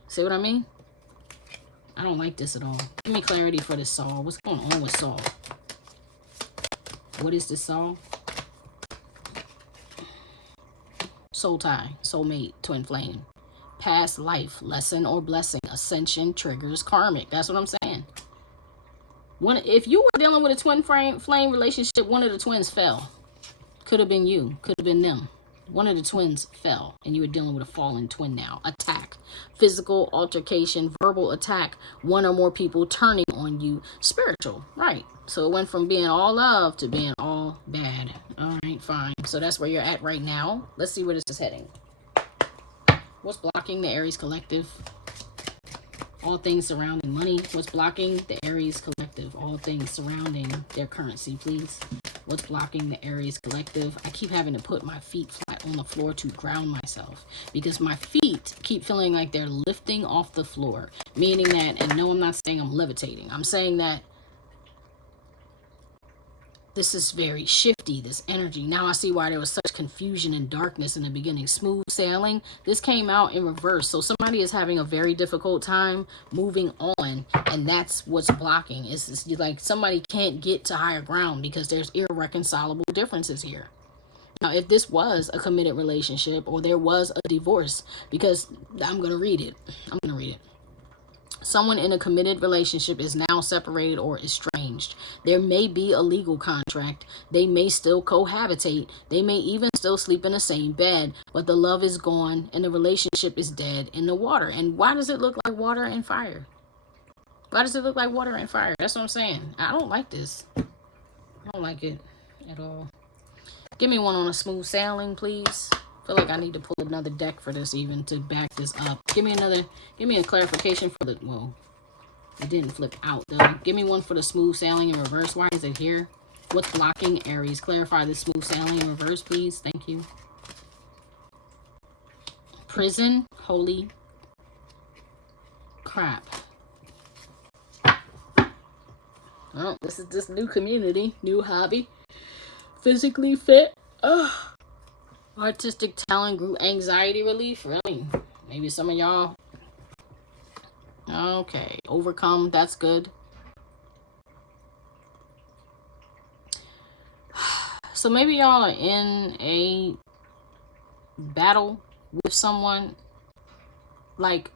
See what I mean? I don't like this at all. Give me clarity for this Saul. What's going on with Saul? What is this Saul? Soul tie, soulmate, twin flame. Past life, lesson or blessing, ascension triggers karmic. That's what I'm saying. If you were dealing with a twin flame relationship, one of the twins fell. Could have been you. Could have been them. One of the twins fell, and you were dealing with a fallen twin now. Attack. Physical altercation, verbal attack, one or more people turning on you. Spiritual, right. So it went from being all love to being all bad. All right, fine. So that's where you're at right now. Let's see where this is heading. What's blocking the Aries collective? All things surrounding money. What's blocking the Aries collective? All things surrounding their currency, please. What's blocking the Aries collective? I keep having to put my feet flat on the floor to ground myself because my feet keep feeling like they're lifting off the floor. Meaning that, and no, I'm not saying I'm levitating. I'm saying that this is very shifty, this energy. Now I see why there was such confusion and darkness in the beginning. Smooth sailing. This came out in reverse. So somebody is having a very difficult time moving on. And that's what's blocking. It's like somebody can't get to higher ground because there's irreconcilable differences here. Now, if this was a committed relationship or there was a divorce, because I'm going to read it. Someone in a committed relationship is now separated or estranged. There may be a legal contract. They may still cohabitate. They may even still sleep in the same bed, but the love is gone and the relationship is dead in the water. And why does it look like water and fire? Why does it look like water and fire? That's what I'm saying. I don't like this. I don't like it at all. Give me one on a smooth sailing, please. I feel like I need to pull another deck for this even to back this up. Give me a clarification for the, well, it didn't flip out though. Give me one for the smooth sailing in reverse. Why is it here? What's blocking Aries? Clarify the smooth sailing in reverse, please. Thank you. Prison. Holy crap. Oh, this is this new community, new hobby. Physically fit. Ugh. Artistic talent, group anxiety relief. Really? Maybe some of y'all. Okay. Overcome. That's good. So maybe y'all are in a battle with someone. Like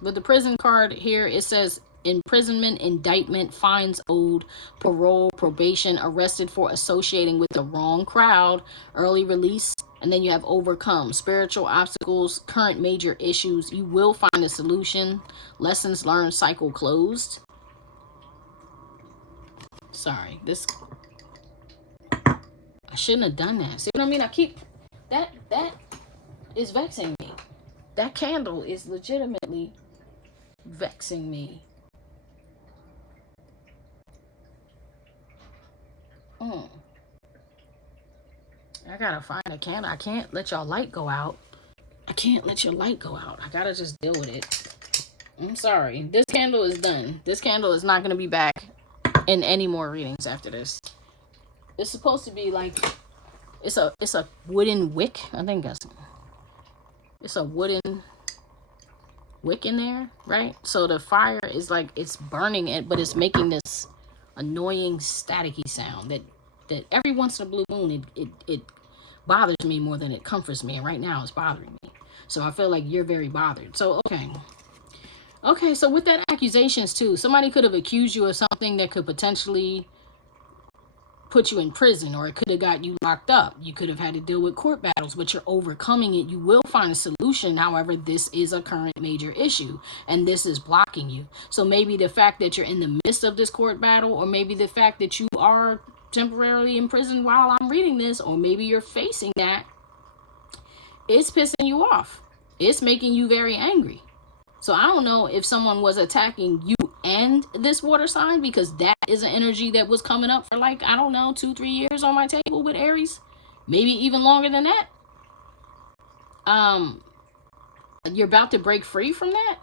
with the prison card here, it says imprisonment, indictment, fines owed, parole, probation, arrested for associating with the wrong crowd, early release. And then you have overcome, spiritual obstacles, current major issues. You will find a solution. Lessons learned, cycle closed. Sorry, this, I shouldn't have done that. See what I mean? I keep, that is vexing me. That candle is legitimately vexing me. I gotta find a candle. I can't let y'all light go out. I can't let your light go out. I gotta just deal with it. I'm sorry. This candle candle is done. This candle is not going to be back in any more readings after this. It's supposed to be like, it's a wooden wick. I think it's a wooden wick in there, right? So the fire is like, it's burning it, but it's making this annoying staticky sound that every once in a blue moon it bothers me more than it comforts me, and right now it's bothering me. So I feel like you're very bothered. So okay, so with that accusations too, somebody could have accused you of something that could potentially put you in prison, or it could have got you locked up. You could have had to deal with court battles, but you're overcoming it. You will find a solution. However, this is a current major issue, and this is blocking you. So maybe the fact that you're in the midst of this court battle, or maybe the fact that you are temporarily in prison while I'm reading this, or maybe you're facing that, it's pissing you off. It's making you very angry. So I don't know if someone was attacking you and this water sign, because that is an energy that was coming up for like, I don't know, 2-3 years on my table with Aries. Maybe even longer than that. You're about to break free from that.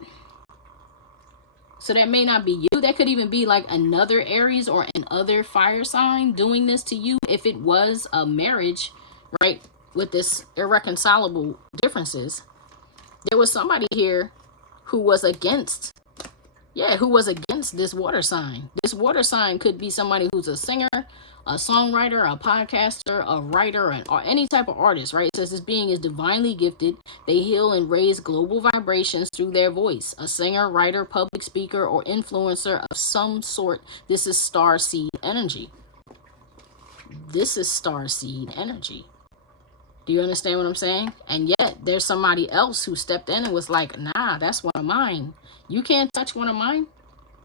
So that may not be you. That could even be like another Aries or another fire sign doing this to you, if it was a marriage, right? With this irreconcilable differences. There was somebody here who was against this water sign. This water sign could be somebody who's a singer, a songwriter, a podcaster, a writer, or any type of artist, right? It says this being is divinely gifted. They heal and raise global vibrations through their voice. A singer, writer, public speaker, or influencer of some sort. This is starseed energy. This is starseed energy. Do you understand what I'm saying? And yet there's somebody else who stepped in and was like, nah, that's one of mine. You can't touch one of mine.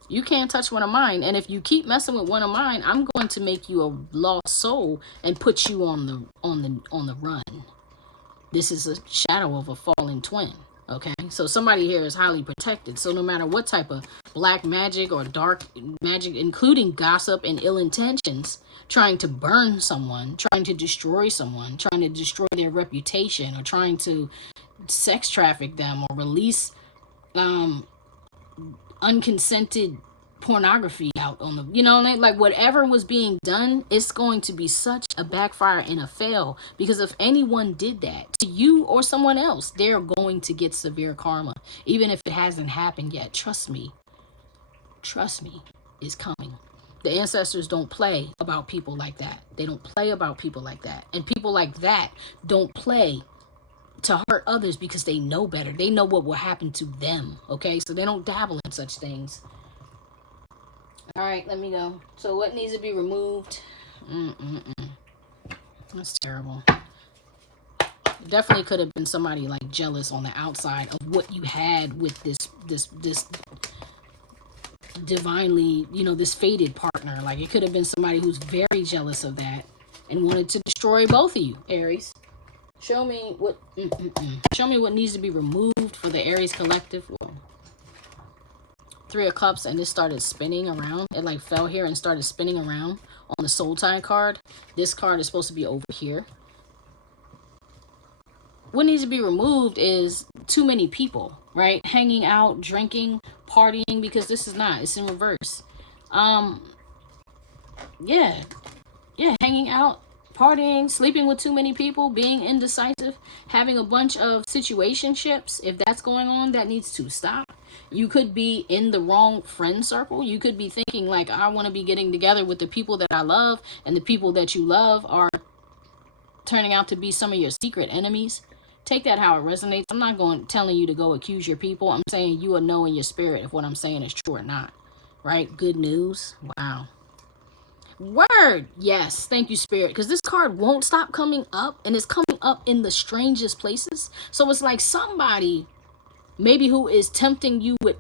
You can't touch one of mine. And if you keep messing with one of mine, I'm going to make you a lost soul and put you on the run. This is a shadow of a fallen twin. Okay, so somebody here is highly protected. So no matter what type of black magic or dark magic, including gossip and ill intentions, trying to burn someone, trying to destroy someone, trying to destroy their reputation, or trying to sex traffic them, or release unconsented pornography out on the, like whatever was being done, it's going to be such a backfire and a fail, because if anyone did that to you or someone else, they're going to get severe karma, even if it hasn't happened yet. Trust me, it's coming. The ancestors don't play about people like that. They don't play about people like that. And people like that don't play to hurt others, because they know better. They know what will happen to them. Okay, so they don't dabble in such things. All right, let me go. So what needs to be removed? That's terrible. Definitely could have been somebody like jealous on the outside of what you had with this divinely, this fated partner. Like it could have been somebody who's very jealous of that and wanted to destroy both of you, Aries. Show me what show me what needs to be removed for the Aries collective. Whoa. 3 of Cups, and this started spinning around. It like fell here and started spinning around on the soul tie card. This card is supposed to be over here. What needs to be removed is too many people, right? Hanging out, drinking, partying, because this is not, it's in reverse. Yeah, hanging out, partying, sleeping with too many people, being indecisive, having a bunch of situationships. If that's going on, that needs to stop. You could be in the wrong friend circle. You could be thinking like, I want to be getting together with the people that I love, and the people that you love are turning out to be some of your secret enemies. Take that how it resonates. I'm not telling you to go accuse your people. I'm saying you will know in your spirit if what I'm saying is true or not. Right? Good news. Wow. Word. Yes. Thank you, Spirit. Because this card won't stop coming up, and it's coming up in the strangest places. So it's like somebody maybe who is tempting you with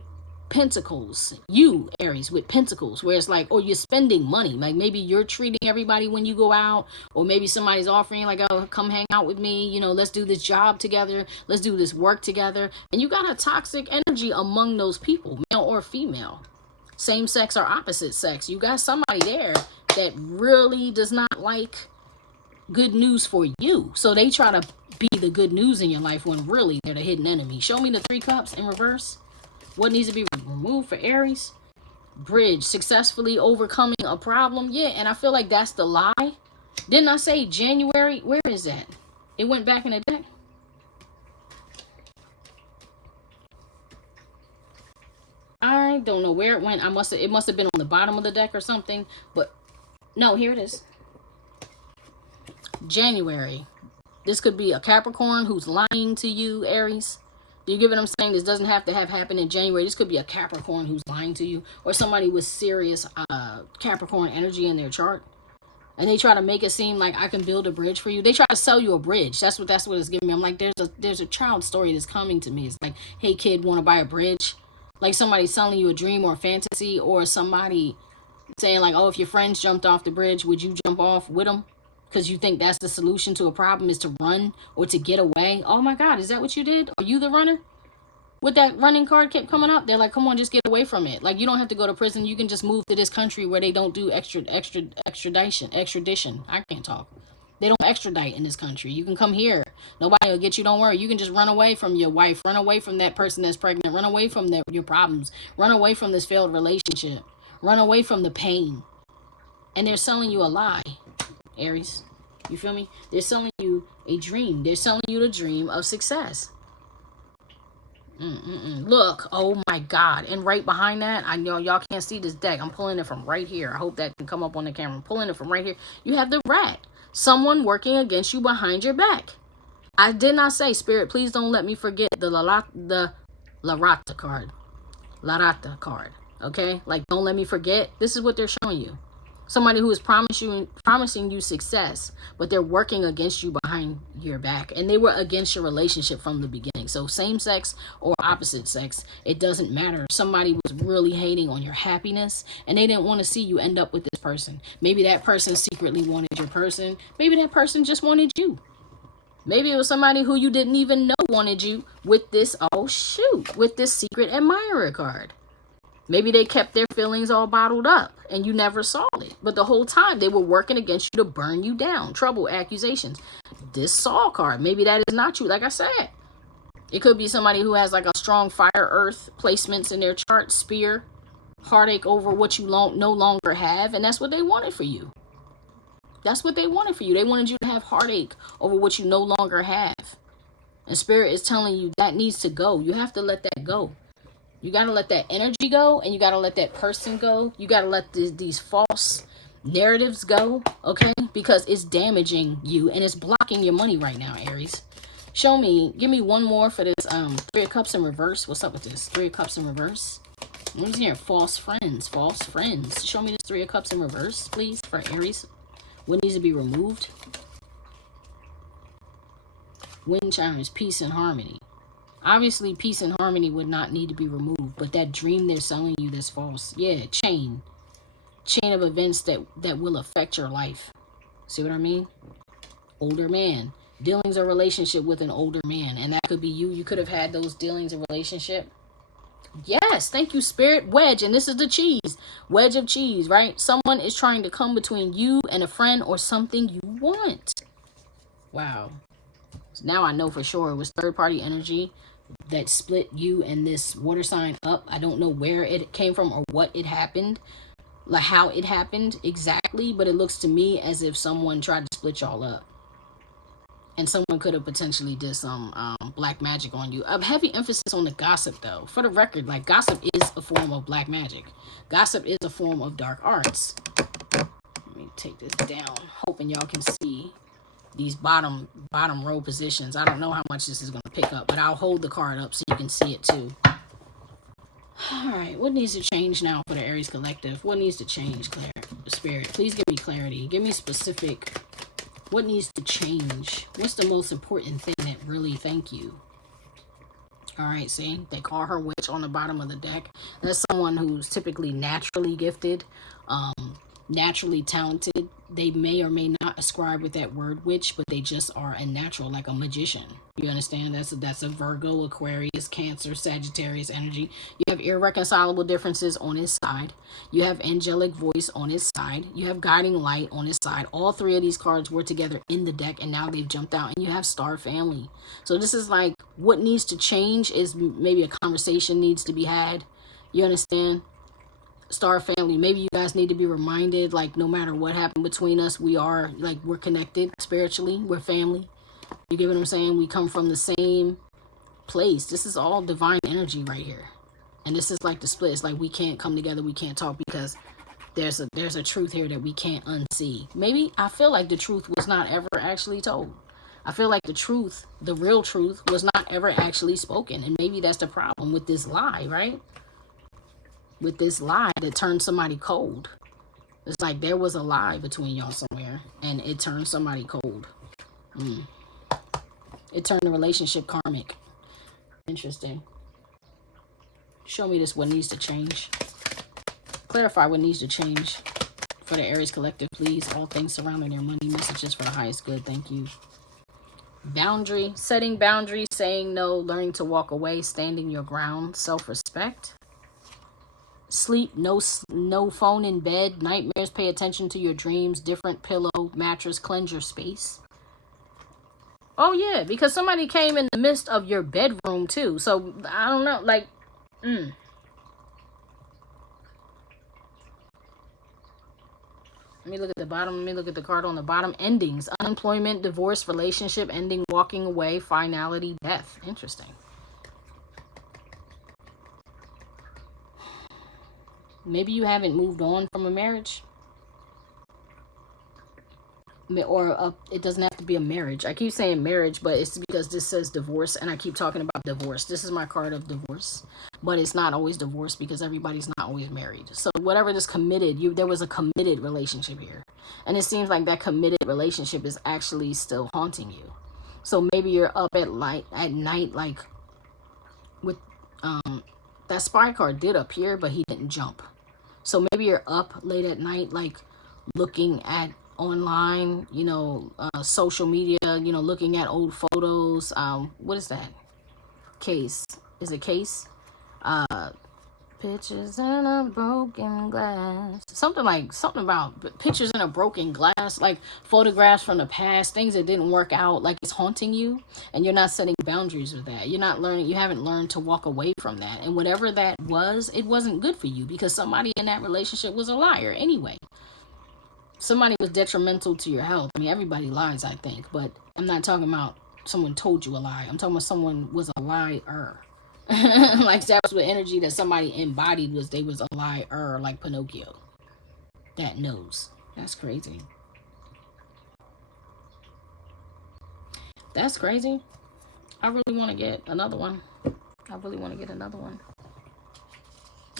pentacles, you Aries with pentacles, where it's like, or you're spending money, like maybe you're treating everybody when you go out, or maybe somebody's offering like, oh, come hang out with me, let's do this job together, let's do this work together, and you got a toxic energy among those people, male or female, same sex or opposite sex. You got somebody there that really does not like good news for you, so they try to be the good news in your life when really they're the hidden enemy. Show me the 3 Cups in reverse. What needs to be removed for Aries? Bridge, successfully overcoming a problem. Yeah, and I feel like that's the lie. Didn't I say January? Where is that? It went back in the deck. I don't know where it went. It must have been on the bottom of the deck or something. But no, here it is. January. This could be a Capricorn who's lying to you, Aries. Do you get what I'm saying? This doesn't have to have happened in January. This could be a Capricorn who's lying to you, or somebody with serious Capricorn energy in their chart. And they try to make it seem like I can build a bridge for you. They try to sell you a bridge. That's what it's giving me. I'm like, there's a child story that's coming to me. It's like, hey kid, want to buy a bridge? Like somebody selling you a dream or a fantasy, or somebody saying like, oh, if your friends jumped off the bridge, would you jump off with them? Because you think that's the solution to a problem, is to run or to get away. Oh my God, is that what you did? Are you the runner? With that running card kept coming up, they're like, come on, just get away from it. Like, you don't have to go to prison. You can just move to this country where they don't do extradition. I can't talk. They don't extradite in this country. You can come here. Nobody will get you. Don't worry. You can just run away from your wife. Run away from that person that's pregnant. Run away from your problems. Run away from this failed relationship. Run away from the pain. And they're selling you a lie, Aries. You feel me? They're selling you a dream. They're selling you the dream of success. Look, oh my God. And right behind that, I know y'all can't see this deck. I'm pulling it from right here. I hope that can come up on the camera. I'm pulling it from right here. You have the Rat. Someone working against you behind your back. I did not say, Spirit, please don't let me forget the Larata card. Larata card. Okay? Like, don't let me forget. This is what they're showing you. Somebody who is promising you success, but they're working against you behind your back. And they were against your relationship from the beginning. So same sex or opposite sex, it doesn't matter. Somebody was really hating on your happiness, and they didn't want to see you end up with this person. Maybe that person secretly wanted your person. Maybe that person just wanted you. Maybe it was somebody who you didn't even know wanted you with this, oh shoot, with this secret admirer card. Maybe they kept their feelings all bottled up and you never saw it. But the whole time they were working against you to burn you down. Trouble, accusations. This Saul card, maybe that is not you. Like I said, it could be somebody who has like a strong fire earth placements in their chart, spear, heartache over what you no longer have. And that's what they wanted for you. That's what they wanted for you. They wanted you to have heartache over what you no longer have. And Spirit is telling you that needs to go. You have to let that go. You got to let that energy go, and you got to let that person go. You got to let these false narratives go, okay? Because it's damaging you, and it's blocking your money right now, Aries. Show me, give me one more for this Three of Cups in reverse. What's up with this? Three of Cups in reverse. What is here? False friends, false friends. Show me this Three of Cups in reverse, please, for Aries. What needs to be removed? Wind chimes, peace and harmony. Obviously, peace and harmony would not need to be removed, but that dream they're selling you that's false. Yeah, chain of events that will affect your life. See what I mean? Older man. Dealings or relationship with an older man. And that could be you. You could have had those dealings or relationship. Yes, thank you, Spirit. Wedge, and this is the cheese. Wedge of cheese, right? Someone is trying to come between you and a friend or something you want. Wow. So now I know for sure it was third-party energy that split you and this water sign up. I don't know where it came from or what it happened, like how it happened exactly, but it looks to me as if someone tried to split y'all up. And someone could have potentially did some black magic on you. A heavy emphasis on the gossip, though. For the record, like, gossip is a form of black magic. Gossip is a form of dark arts. Let me take this down, hoping y'all can see these bottom row positions. I don't know how much this is going to pick up, but I'll hold the card up so you can see it too. All right, what needs to change now for the Aries Collective? What needs to change, Spirit? Please give me clarity. Give me specific. What needs to change? What's the most important thing that really, thank you? All right, see, they call her witch on the bottom of the deck. That's someone who's typically naturally gifted, naturally talented. they may or may not ascribe with that word witch, but they just are a natural, like a magician. You understand? That's a Virgo, Aquarius, Cancer, Sagittarius energy. You have irreconcilable differences on his side. You have angelic voice on his side. You have guiding light on his side. All three of these cards were together in the deck, and now they've jumped out. And you have star family. So this is like, what needs to change is maybe a conversation needs to be had. You understand? Star family, maybe you guys need to be reminded, like, no matter what happened between us, we're connected spiritually. We're family. You get what I'm saying? We come from the same place. This is all divine energy right here. And this is like the split. It's like we can't come together, we can't talk, because there's a truth here that we can't unsee. Maybe I feel like the truth was not ever actually told. I feel like the truth, the real truth, was not ever actually spoken. And maybe that's the problem with this lie, right? With this lie that turned somebody cold. It's like there was a lie between y'all somewhere, and it turned somebody cold. It turned the relationship karmic. Interesting. Show me this, what needs to change. Clarify what needs to change for the Aries collective, please. All things surrounding their money, messages for the highest good. Thank you. Boundary, setting boundaries, saying no, learning to walk away, standing your ground, self-respect. Sleep, no phone in bed, nightmares, pay attention to your dreams, different pillow, mattress, cleanse your space. Oh yeah, because somebody came in the midst of your bedroom too. So I don't know, like, Let me look at the bottom. Let me look at the card on the bottom. Endings, unemployment, divorce, relationship ending, walking away, finality, death. Interesting. Maybe you haven't moved on from a marriage. Or it doesn't have to be a marriage. I keep saying marriage, but it's because this says divorce, and I keep talking about divorce. This is my card of divorce, but it's not always divorce because everybody's not always married. So whatever this committed, there was a committed relationship here, and it seems like that committed relationship is actually still haunting you. So maybe you're up at night, like with that spy card did appear, but he didn't jump. So maybe you're up late at night, like looking at online, social media, looking at old photos. What is that? Case. Is it case? Pictures in a broken glass. Something about pictures in a broken glass, like photographs from the past, things that didn't work out, like it's haunting you, and you're not setting boundaries with that. You haven't learned to walk away from that. And whatever that was, it wasn't good for you because somebody in that relationship was a liar anyway. Somebody was detrimental to your health. I mean, everybody lies, I think, but I'm not talking about someone told you a lie. I'm talking about someone was a liar. Like that was what energy that somebody embodied was. They was a liar, like Pinocchio. That knows. That's crazy. That's crazy. I really want to get another one.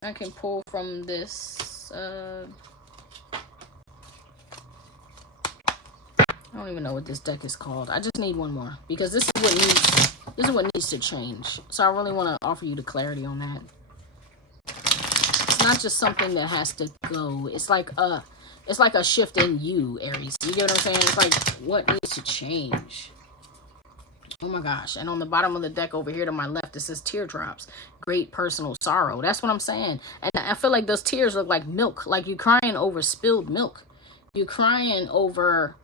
I can pull from this. I don't even know what this deck is called. I just need one more because this is what needs to change. So I really want to offer you the clarity on that. It's not just something that has to go. It's like a shift in you, Aries. You get what I'm saying? It's like what needs to change. Oh my gosh. And on the bottom of the deck over here to my left, it says teardrops. Great personal sorrow. That's what I'm saying. And I feel like those tears look like milk. Like you're crying over spilled milk. You're crying over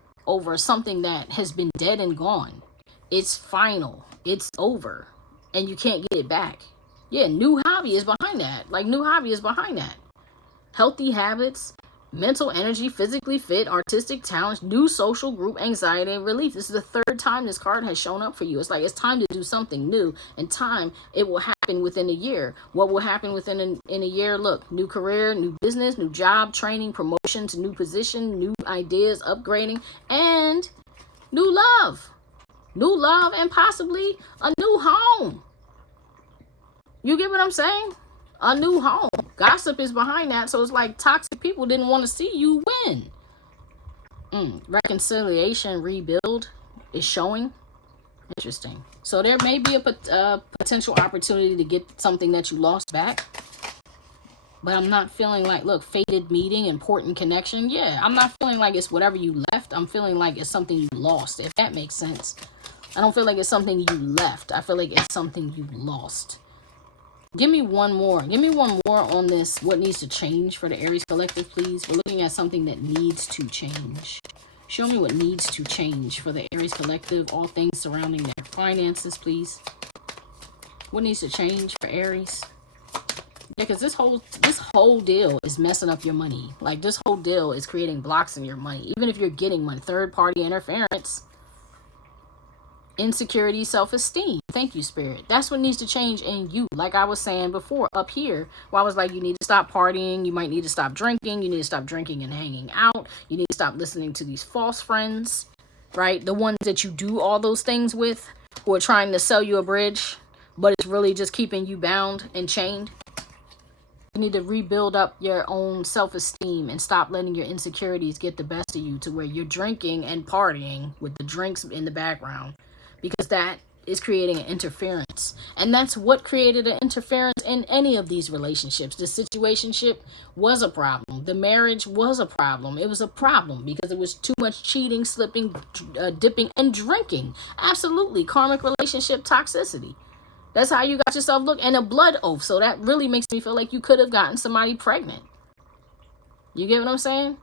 something that has been dead and gone. It's final. It's over. And you can't get it back. Yeah, new hobby is behind that. Healthy habits, mental energy, physically fit, artistic talents, new social group, anxiety, and relief. This is the third time this card has shown up for you. It's like it's time to do something new. And time, it will happen within a year. What will happen in a year? Look, new career, new business, new job, training, promotions, new position, new ideas, upgrading, and new love. New love and possibly a new home. You get what I'm saying? A new home. Gossip is behind that. So it's like toxic people didn't want to see you win. Reconciliation, rebuild is showing. Interesting. So there may be a potential opportunity to get something that you lost back. But I'm not feeling like, look, fated meeting, important connection. Yeah, I'm not feeling like it's whatever you left. I'm feeling like it's something you lost, if that makes sense. I don't feel like it's something you left. I feel like it's something you lost. Give me one more. Give me one more on this. What needs to change for the Aries collective, please? We're looking at something that needs to change. Show me what needs to change for the Aries collective. All things surrounding their finances, please. What needs to change for Aries? Yeah, because this whole deal is messing up your money. Like, this whole deal is creating blocks in your money. Even if you're getting money, third-party interference, insecurity, self-esteem. Thank you, Spirit. That's what needs to change in you. Like I was saying before up here, where I was like, you need to stop partying. You might need to stop drinking. You need to stop drinking and hanging out. You need to stop listening to these false friends, right? The ones that you do all those things with, who are trying to sell you a bridge, but it's really just keeping you bound and chained. You need to rebuild up your own self-esteem and stop letting your insecurities get the best of you to where you're drinking and partying with the drinks in the background, because that is creating an interference. And that's what created an interference in any of these relationships. The situationship was a problem. The marriage was a problem. It was a problem because it was too much cheating, slipping, dipping, and drinking. Absolutely. Karmic relationship toxicity. That's how you got yourself look, and a blood oath. So that really makes me feel like you could have gotten somebody pregnant. You get what I'm saying?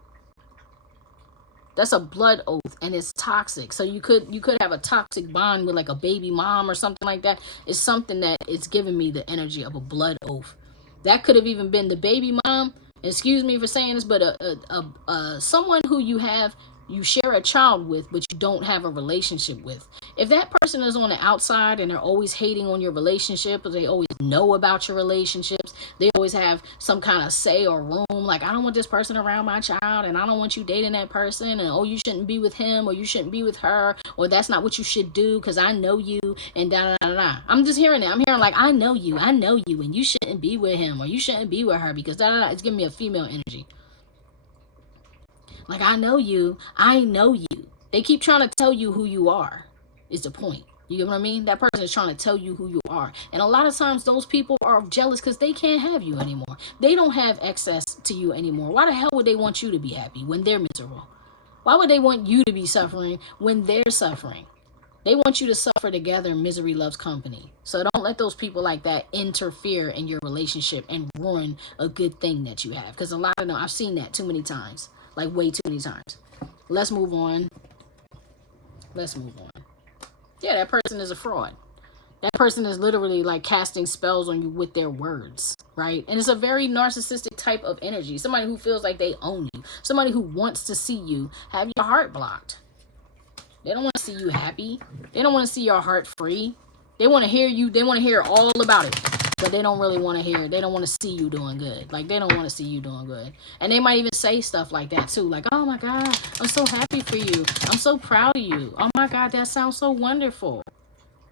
That's a blood oath, and it's toxic. So you could have a toxic bond with like a baby mom or something like that. It's something that is giving me the energy of a blood oath. That could have even been the baby mom. Excuse me for saying this, but someone who you share a child with, but you don't have a relationship with. If that person is on the outside and they're always hating on your relationship, or they always know about your relationships, they always have some kind of say or room, like, I don't want this person around my child, and I don't want you dating that person, and oh, you shouldn't be with him, or you shouldn't be with her, or that's not what you should do because I know you, and da da da da. I'm just hearing it. I'm hearing like, I know you, and you shouldn't be with him, or you shouldn't be with her because da da da. It's giving me a female energy. Like, I know you. They keep trying to tell you who you are, is the point. You get what I mean? That person is trying to tell you who you are. And a lot of times those people are jealous because they can't have you anymore. They don't have access to you anymore. Why the hell would they want you to be happy when they're miserable? Why would they want you to be suffering when they're suffering? They want you to suffer together. Misery loves company. So don't let those people like that interfere in your relationship and ruin a good thing that you have. Because a lot of them, I've seen that too many times. Like, way too many times. Let's move on. Yeah, that person is a fraud. That person is literally like casting spells on you with their words, right? And it's a very narcissistic type of energy. Somebody who feels like they own you. Somebody who wants to see you have your heart blocked. They don't want to see you happy. They don't want to see your heart free. They want to hear you. They want to hear all about it. But they don't really want to hear it. They don't want to see you doing good. Like, they don't want to see you doing good. And they might even say stuff like that too. Like, oh my God, I'm so happy for you. I'm so proud of you. Oh my God, that sounds so wonderful.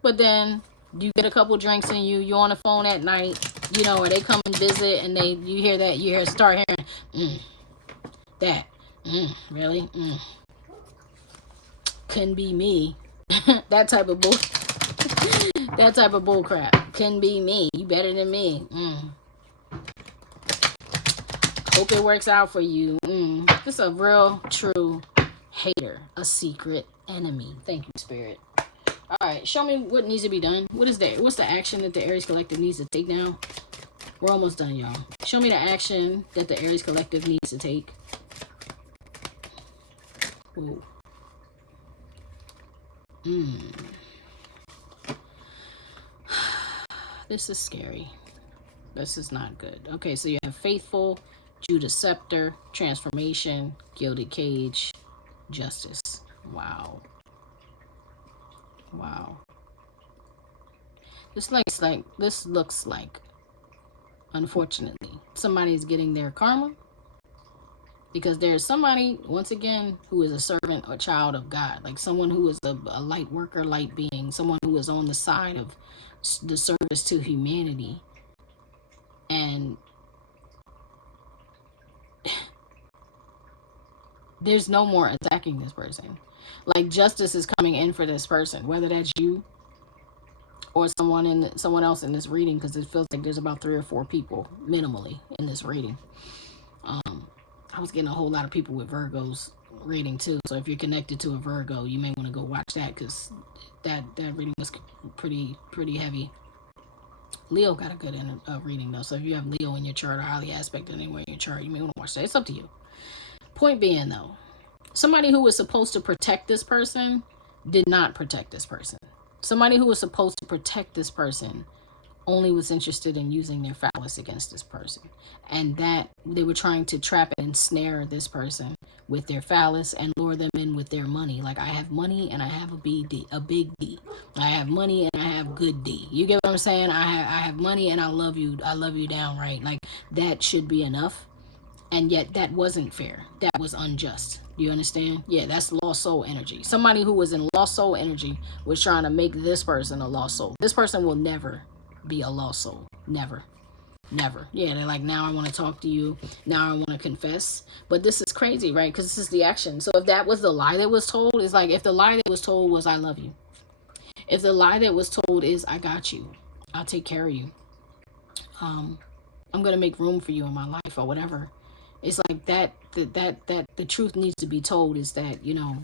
But then you get a couple drinks in you. You're on the phone at night, or they come and visit, and you hear that. You start hearing, that. Really? Couldn't be me. That type of bull. That type of bull crap. Couldn't be me. You better than me. Hope it works out for you. This is a real, true hater. A secret enemy. Thank you, Spirit. Alright, show me what needs to be done. What's the action that the Aries Collective needs to take now? We're almost done, y'all. Show me the action that the Aries Collective needs to take. Ooh. This is scary. This is not good. Okay, so you have Faithful, Judas Scepter, Transformation, Gilded Cage, Justice. Wow. This looks like, unfortunately, somebody's getting their karma. Because there's somebody, once again, who is a servant or child of God. Like someone who is a light worker, light being. Someone who is on the side of the service to humanity. And there's no more attacking this person. Like, justice is coming in for this person. Whether that's you or someone else in this reading, because it feels like there's about 3 or 4 people minimally in this reading. I was getting a whole lot of people with Virgos reading too. So if you're connected to a Virgo, you may want to go watch that, because that reading was pretty heavy. Leo got a good reading though. So if you have Leo in your chart or highly aspected anywhere in your chart, you may want to watch that. It's up to you. Point being though, somebody who was supposed to protect this person did not protect this person. Somebody who was supposed to protect this person only was interested in using their phallus against this person, and that they were trying to trap and ensnare this person with their phallus and lure them in with their money. Like, I have money and I have a big D. I have money and I have good D. You get what I'm saying? I have money and I love you downright. Like, that should be enough. And yet that wasn't fair. That was unjust. Do you understand? Yeah, that's lost soul energy. Somebody who was in lost soul energy was trying to make this person a lost soul. This person will never be a lost soul. Never. Yeah, they're like, now I want to talk to you. Now I want to confess. But this is crazy, right? Because this is the action. So if that was the lie that was told, it's like, if the lie that was told was I love you. If the lie that was told is I got you. I'll take care of you. I'm going to make room for you in my life or whatever. It's like that the truth needs to be told, is that, you know,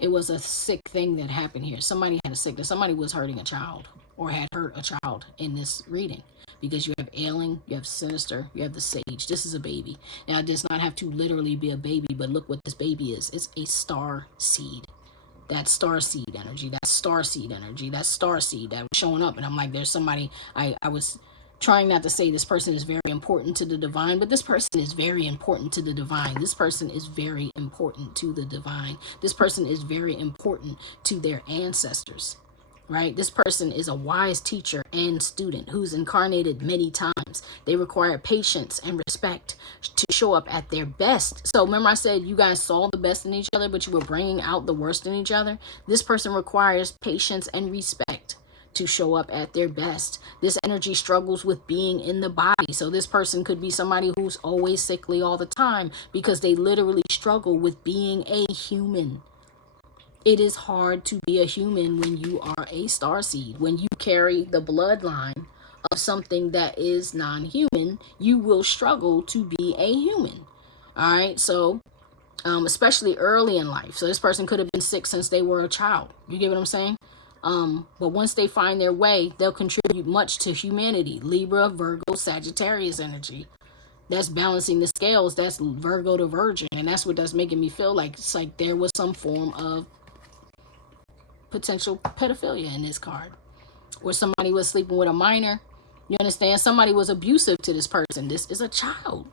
it was a sick thing that happened here. Somebody had a sickness. Somebody was hurting a child or had hurt a child in this reading, because you have ailing, you have sinister, you have the sage. This is a baby. Now, it does not have to literally be a baby, but look what this baby is. It's a star seed. That star seed energy, that star seed that was showing up. And I'm like, there's somebody, I was trying not to say this person is very important to the divine, but this person is very important to the divine. This person is very important to the divine. This person is very important to their ancestors, right? This person is a wise teacher and student who's incarnated many times. They require patience and respect to show up at their best. So remember I said you guys saw the best in each other, but you were bringing out the worst in each other? This person requires patience and respect to show up at their best. This energy struggles with being in the body. So this person could be somebody who's always sickly all the time, because they literally struggle with being a human. It is hard to be a human when you are a starseed. When you carry the bloodline of something that is non-human, you will struggle to be a human. All right. So especially early in life. So this person could have been sick since they were a child. You get what I'm saying? But once they find their way, they'll contribute much to humanity. Libra, Virgo, Sagittarius energy. That's balancing the scales. That's Virgo to Virgin. And that's what that's making me feel like. It's like there was some form of potential pedophilia in this card. Or somebody was sleeping with a minor. You understand? Somebody was abusive to this person. This is a child.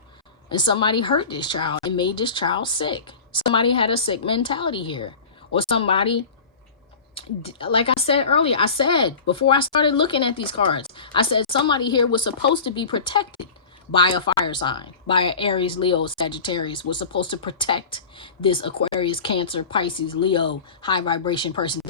And somebody hurt this child and made this child sick. Somebody had a sick mentality here. Or somebody, like I said earlier, I said before I started looking at these cards, I said somebody here was supposed to be protected by a fire sign, by an Aries, Leo, Sagittarius, was supposed to protect this Aquarius, Cancer, Pisces, Leo, high vibration person.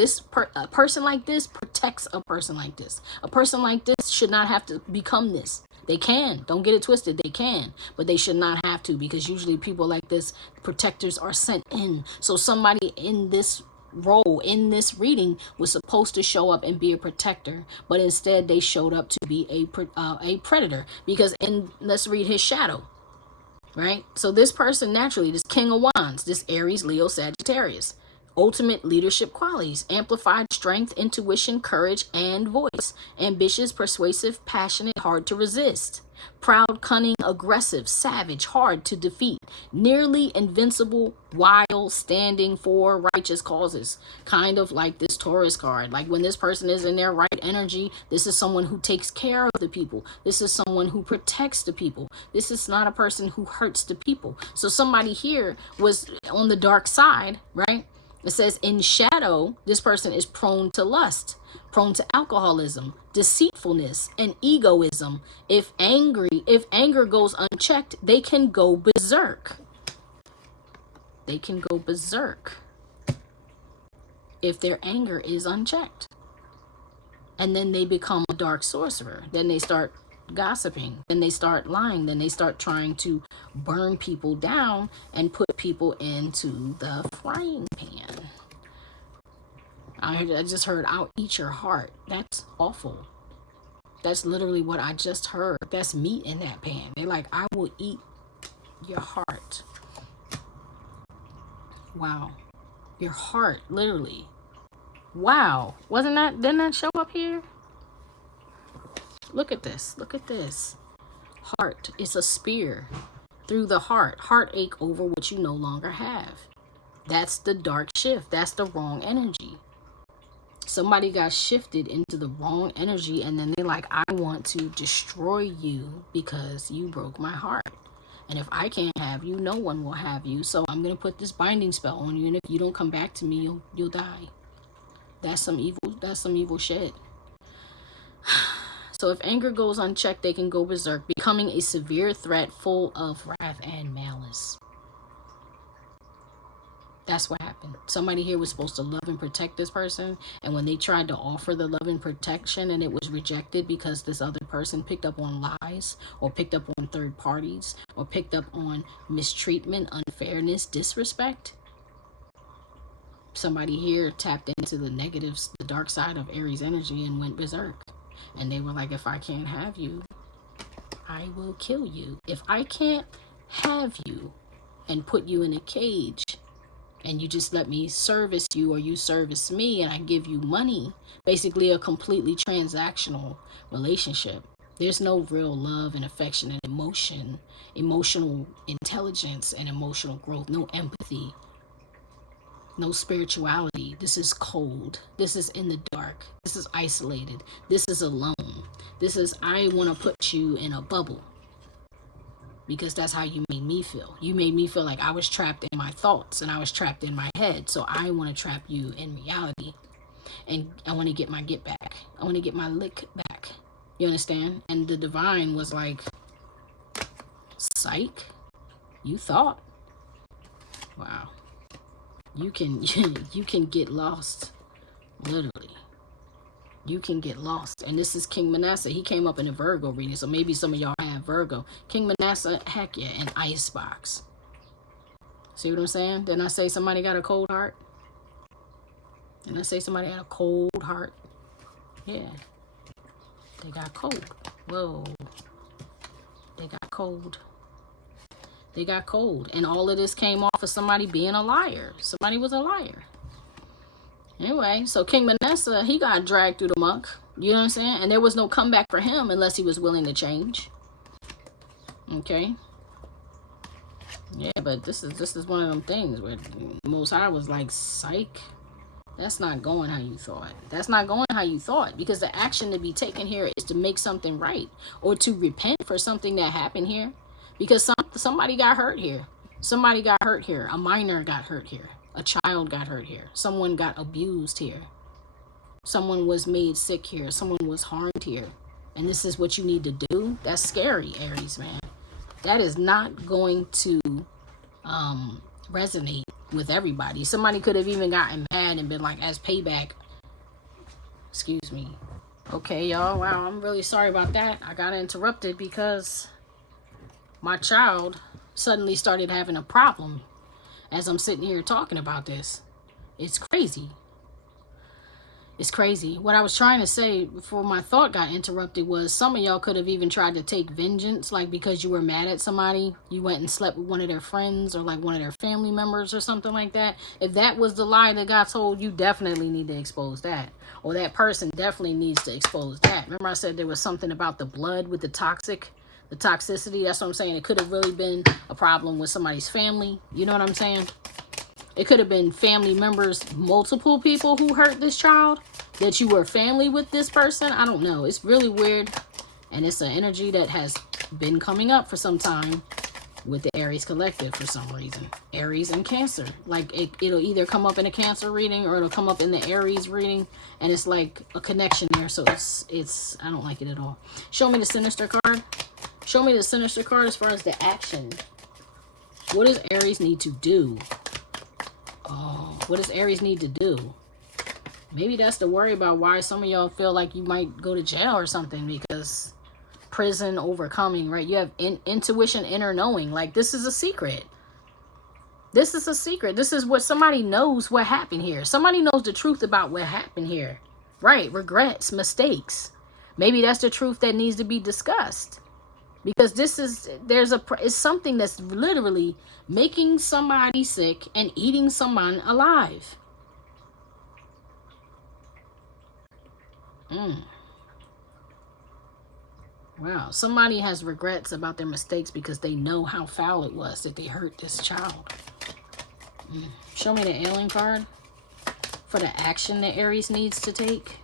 A person like this protects a person like this. A person like this should not have to become this. They can. Don't get it twisted. They can. But they should not have to, because usually people like this, protectors are sent in. So somebody in this role in this reading was supposed to show up and be a protector, but instead they showed up to be a predator, because let's read his shadow, right? So this person naturally, this King of Wands, this Aries, Leo, Sagittarius, ultimate leadership qualities, amplified strength, intuition, courage, and voice, ambitious, persuasive, passionate, hard to resist, proud, cunning, aggressive, savage, hard to defeat, nearly invincible while standing for righteous causes. Kind of like this Taurus card. Like when this person is in their right energy, this is someone who takes care of the people. This is someone who protects the people. This is not a person who hurts the people. So somebody here was on the dark side, right? It says in shadow, this person is prone to lust, prone to alcoholism, deceitfulness, and egoism. If anger goes unchecked, they can go berserk. They can go berserk if their anger is unchecked. And then they become a dark sorcerer. Then they start gossiping. Then they start lying. Then they start trying to burn people down and put people into the frying pan. I just heard, I'll eat your heart. That's awful. That's literally what I just heard. That's meat in that pan. They're like, I will eat your heart. Wow. Your heart, literally. Wow. Didn't that show up here? Look at this. Look at this. Heart. It's a spear through the heart. Heartache over what you no longer have. That's the dark shift. That's the wrong energy. Somebody got shifted into the wrong energy, and then they're like, I want to destroy you because you broke my heart. And if I can't have you, no one will have you. So I'm going to put this binding spell on you, and if you don't come back to me, you'll die. That's some evil shit. So if anger goes unchecked, they can go berserk, becoming a severe threat full of wrath and malice. That's what happened. Somebody here was supposed to love and protect this person, and when they tried to offer the love and protection and it was rejected because this other person picked up on lies, or picked up on third parties, or picked up on mistreatment, unfairness, disrespect, somebody here tapped into the negatives, the dark side of Aries energy, and went berserk. And they were like, if I can't have you, I will kill you. If I can't have you and put you in a cage, and you just let me service you, or you service me and I give you money, basically a completely transactional relationship. There's no real love and affection and emotion, emotional intelligence and emotional growth, no empathy, no spirituality. This is cold. This is in the dark. This is isolated. This is alone. This is, I want to put you in a bubble. Because that's how you made me feel. You made me feel like I was trapped in my thoughts and I was trapped in my head. So I want to trap you in reality. And I want to get my get back. I want to get my lick back. You understand? And the divine was like, psych? You thought? Wow. You can get lost. Literally. You can get lost. And this is King Manasseh. He came up in a Virgo reading, so maybe some of y'all have Virgo. King Manasseh, heck yeah, an icebox. See what I'm saying? Didn't I say somebody got a cold heart? Didn't I say somebody had a cold heart? Yeah. They got cold. Whoa. They got cold. They got cold. And all of this came off of somebody being a liar. Somebody was a liar. Anyway, so King Manasseh, he got dragged through the muck. You know what I'm saying? And there was no comeback for him unless he was willing to change. Okay. Yeah, but this is one of them things where Most High was like, psych. That's not going how you thought. That's not going how you thought. Because the action to be taken here is to make something right. Or to repent for something that happened here. Because somebody got hurt here. Somebody got hurt here. A minor got hurt here. A child got hurt here. Someone got abused here. Someone was made sick here. Someone was harmed here. And this is what you need to do? That's scary, Aries, man. That is not going to resonate with everybody. Somebody could have even gotten mad and been like, as payback. Excuse me. Okay, y'all. Wow, I'm really sorry about that. I got interrupted because my child suddenly started having a problem as I'm sitting here talking about this. It's crazy. It's crazy. What I was trying to say before my thought got interrupted was some of y'all could have even tried to take vengeance, like because you were mad at somebody, you went and slept with one of their friends or like one of their family members or something like that. If that was the lie that got told, you definitely need to expose that. Or that person definitely needs to expose that. Remember I said there was something about the blood with the toxicity? That's what I'm saying. It could have really been a problem with somebody's family. You know what I'm saying? It could have been family members, multiple people who hurt this child, that you were family with this person. I don't know. It's really weird. And it's an energy that has been coming up for some time with the Aries collective for some reason. Aries and Cancer. Like it'll either come up in a Cancer reading or it'll come up in the Aries reading. And it's like a connection there. So it's I don't like it at all. Show me the Sinister card. Show me the Sinister card as far as the action. What does Aries need to do? Oh, what does Aries need to do? Maybe that's the worry about why some of y'all feel like you might go to jail or something, because prison, overcoming, right? You have intuition, inner knowing. Like this is a secret. This is a secret. This is what somebody knows what happened here. Somebody knows the truth about what happened here. Right. Regrets, mistakes. Maybe that's the truth that needs to be discussed. Because it's something that's literally making somebody sick and eating someone alive. Wow. Somebody has regrets about their mistakes because they know how foul it was that they hurt this child. Show me the alien card for the action that Aries needs to take.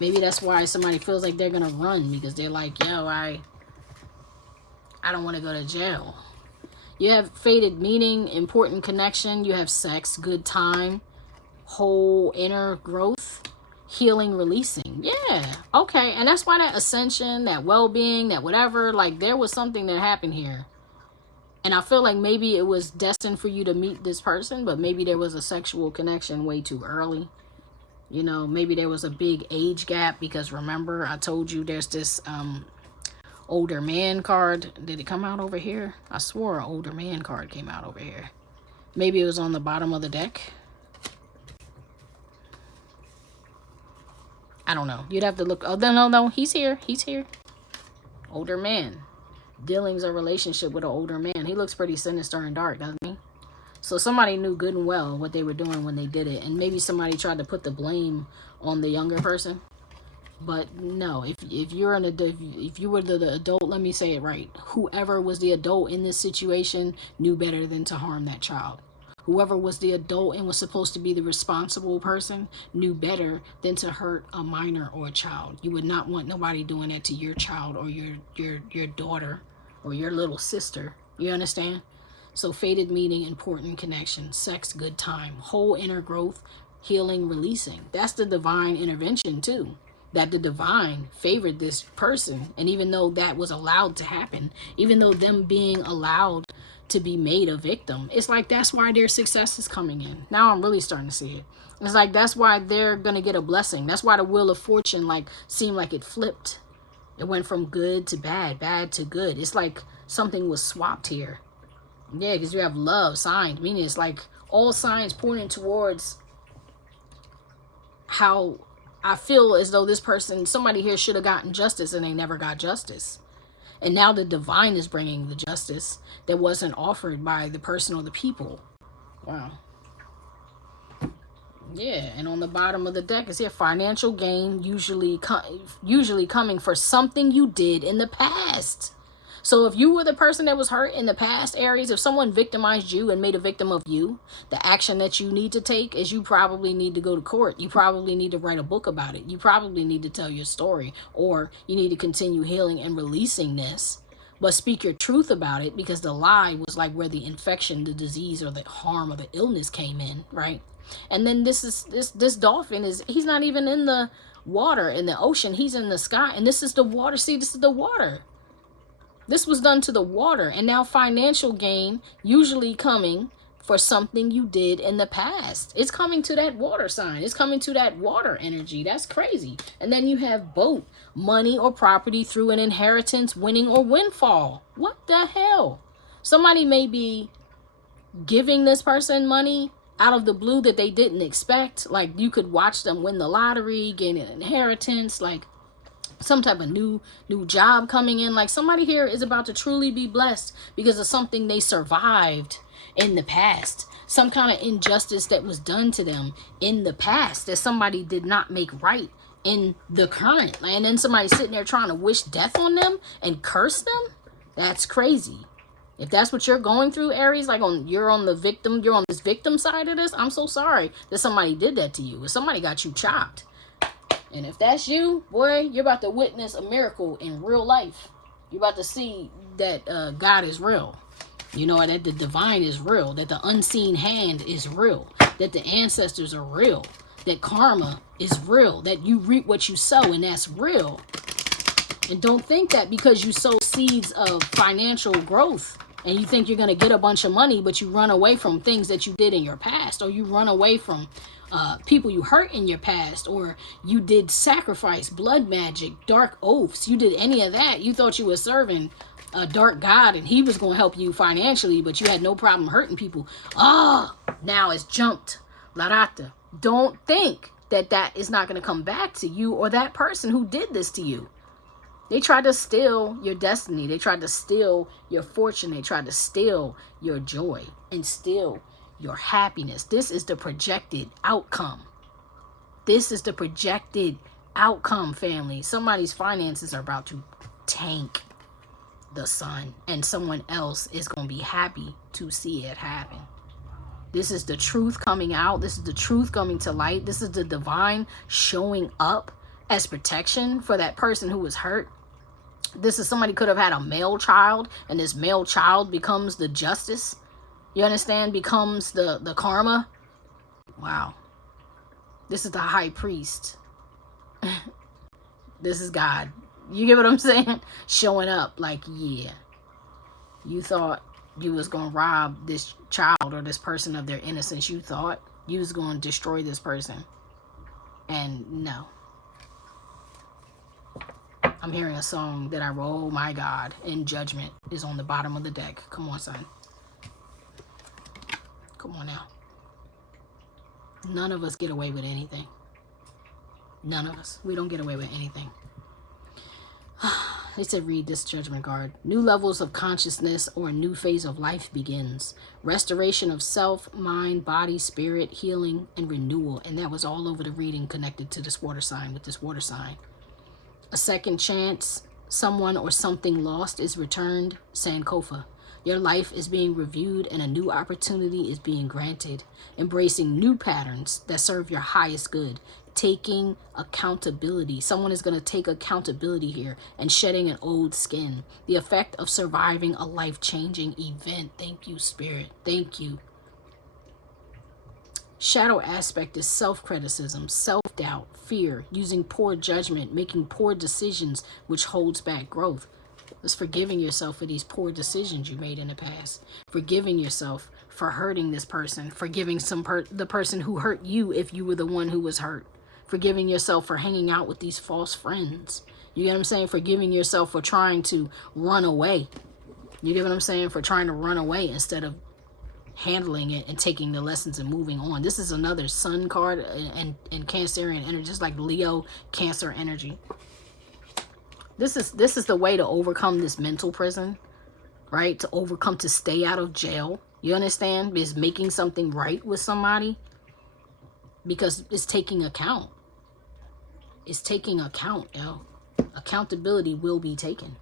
Maybe that's why somebody feels like they're going to run, because they're like, yo, I don't want to go to jail. You have fated meaning, important connection. You have sex, good time, whole inner growth, healing, releasing. Yeah. Okay. And that's why that ascension, that well-being, that whatever, like there was something that happened here. And I feel like maybe it was destined for you to meet this person, but maybe there was a sexual connection way too early. You know, maybe there was a big age gap, because remember I told you there's this older man card. Did it come out over here? I swore an older man card came out over here. Maybe it was on the bottom of the deck. I don't know. You'd have to look. Oh, no, he's here. He's here. Older man. Dealings a relationship with an older man. He looks pretty sinister and dark, doesn't he? So somebody knew good and well what they were doing when they did it. And maybe somebody tried to put the blame on the younger person. But no, if you were the adult, let me say it right. Whoever was the adult in this situation knew better than to harm that child. Whoever was the adult and was supposed to be the responsible person knew better than to hurt a minor or a child. You would not want nobody doing that to your child or your daughter or your little sister. You understand? So fated meaning, important connection, sex, good time, whole inner growth, healing, releasing. That's the divine intervention too. That the divine favored this person. And even though that was allowed to happen, even though them being allowed to be made a victim, it's like that's why their success is coming in. Now I'm really starting to see it. It's like that's why they're going to get a blessing. That's why the wheel of fortune like seemed like it flipped. It went from good to bad, bad to good. It's like something was swapped here. Yeah, because you have love signs, meaning it's like all signs pointing towards how I feel as though this person, somebody here should have gotten justice and they never got justice. And now the divine is bringing the justice that wasn't offered by the person or the people. Wow. Yeah, and on the bottom of the deck is here, financial gain, usually coming for something you did in the past. So if you were the person that was hurt in the past, Aries, if someone victimized you and made a victim of you, the action that you need to take is you probably need to go to court. You probably need to write a book about it. You probably need to tell your story, or you need to continue healing and releasing this. But speak your truth about it, because the lie was like where the infection, the disease, or the harm or the illness came in, right? And then this dolphin he's not even in the water, in the ocean. He's in the sky, and this is the water. See, this is the water. This was done to the water, and now financial gain usually coming for something you did in the past. It's coming to that water sign. It's coming to that water energy. That's crazy. And then you have boat, money or property through an inheritance, winning or windfall. What the hell? Somebody may be giving this person money out of the blue that they didn't expect. Like you could watch them win the lottery, gain an inheritance, like some type of new job coming in. Like somebody here is about to truly be blessed because of something they survived in the past, some kind of injustice that was done to them in the past that somebody did not make right in the current. And then somebody sitting there trying to wish death on them and curse them. That's crazy. If that's what you're going through, Aries, like you're on this victim side of this, I'm so sorry that somebody did that to you. If somebody got you chopped. And if that's you, boy, you're about to witness a miracle in real life. You're about to see that God is real. You know, that the divine is real. That the unseen hand is real. That the ancestors are real. That karma is real. That you reap what you sow, and that's real. And don't think that because you sow seeds of financial growth and you think you're going to get a bunch of money, but you run away from things that you did in your past, or you run away from people you hurt in your past, or you did sacrifice, blood magic, dark oaths. You did any of that. You thought you were serving a dark god and he was going to help you financially, but you had no problem hurting people. Oh, now it's jumped. Larata. Don't think that that is not going to come back to you or that person who did this to you. They tried to steal your destiny. They tried to steal your fortune. They tried to steal your joy and steal your happiness. This is the projected outcome. This is the projected outcome, family. Somebody's finances are about to tank the sun, and someone else is going to be happy to see it happen. This is the truth coming out. This is the truth coming to light. This is the divine showing up as protection for that person who was hurt. This is somebody could have had a male child, and this male child becomes the justice. You understand? Becomes the karma. Wow. This is the high priest. This is God. You get what I'm saying? Showing up like, yeah, you thought you was going to rob this child or this person of their innocence. You thought you was going to destroy this person. And no. I'm hearing a song that I wrote. Oh my God. And judgment is on the bottom of the deck. Come on, son. Come on now. None of us get away with anything. None of us. We don't get away with anything. They said read this judgment card. New levels of consciousness or a new phase of life begins. Restoration of self, mind, body, spirit, healing, and renewal. And that was all over the reading connected to this water sign with this water sign. A second chance, someone or something lost is returned, Sankofa. Your life is being reviewed and a new opportunity is being granted. Embracing new patterns that serve your highest good. Taking accountability. Someone is going to take accountability here and shedding an old skin. The effect of surviving a life-changing event. Thank you, Spirit. Thank you. Shadow aspect is self-criticism, self-doubt, fear, using poor judgment, making poor decisions, which holds back growth. It's forgiving yourself for these poor decisions you made in the past. Forgiving yourself for hurting this person. Forgiving the person who hurt you if you were the one who was hurt. Forgiving yourself for hanging out with these false friends. You get what I'm saying? Forgiving yourself for trying to run away. You get what I'm saying? For trying to run away instead of handling it and taking the lessons and moving on. This is another sun card and Cancerian energy, just like Leo, Cancer energy. This is the way to overcome this mental prison, right? To overcome, to stay out of jail. You understand? Is making something right with somebody, because it's taking account. It's taking account, yo. Accountability will be taken.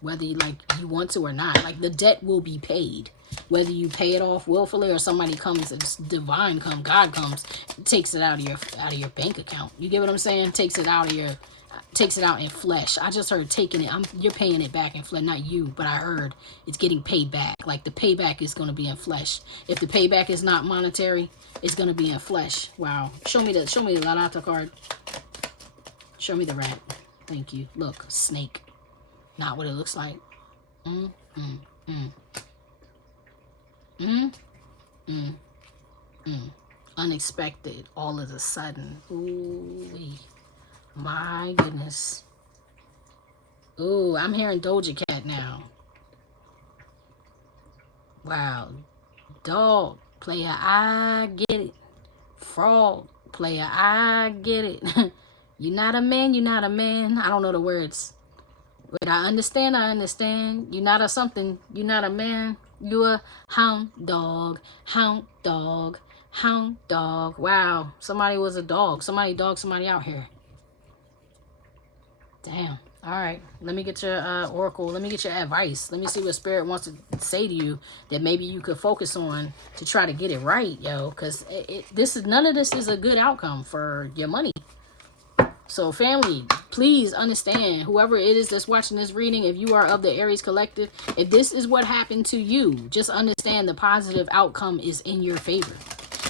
Whether you want to or not. Like, the debt will be paid. Whether you pay it off willfully or somebody comes, it's divine come, God comes, takes it out of your bank account. You get what I'm saying? Takes it out in flesh. I just heard taking it. You're paying it back in flesh, not you, but I heard it's getting paid back. Like, the payback is going to be in flesh. If the payback is not monetary, it's going to be in flesh. Wow. Show me the Larata card. Show me the rat. Thank you. Look, snake. Not what it looks like. Unexpected. All of a sudden. Ooh-wee. My goodness. Ooh, I'm hearing Doja Cat now. Wow. Dog player, I get it. Frog player, I get it. You're not a man, you're not a man. I don't know the words. But I understand. You're not a something. You're not a man. You're a hound dog. Hound dog. Hound dog. Wow. Somebody was a dog. Somebody dogged somebody out here. Damn. All right. Let me get your oracle. Let me get your advice. Let me see what Spirit wants to say to you that maybe you could focus on to try to get it right, yo. Because none of this is a good outcome for your money. So, family, please understand, whoever it is that's watching this reading, if you are of the Aries collective, if this is what happened to you, just understand the positive outcome is in your favor.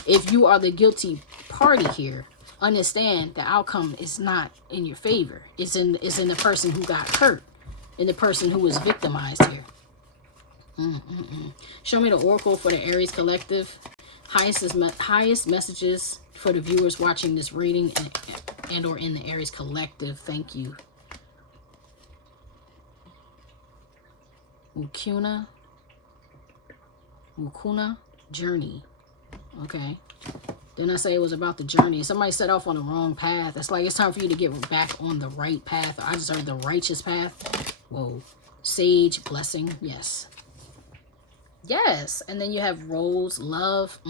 If you are the guilty party here, understand the outcome is not in your favor. It's in the person who got hurt, in the person who was victimized here. Show me the oracle for the Aries collective. Highest messages for the viewers watching this reading and or in the Aries collective. Thank you. Mukuna journey. Okay. Then I say it was about the journey. Somebody set off on the wrong path. It's like it's time for you to get back on the right path. I just heard the righteous path. Whoa. Sage, blessing. Yes. Yes. And then you have rose, love.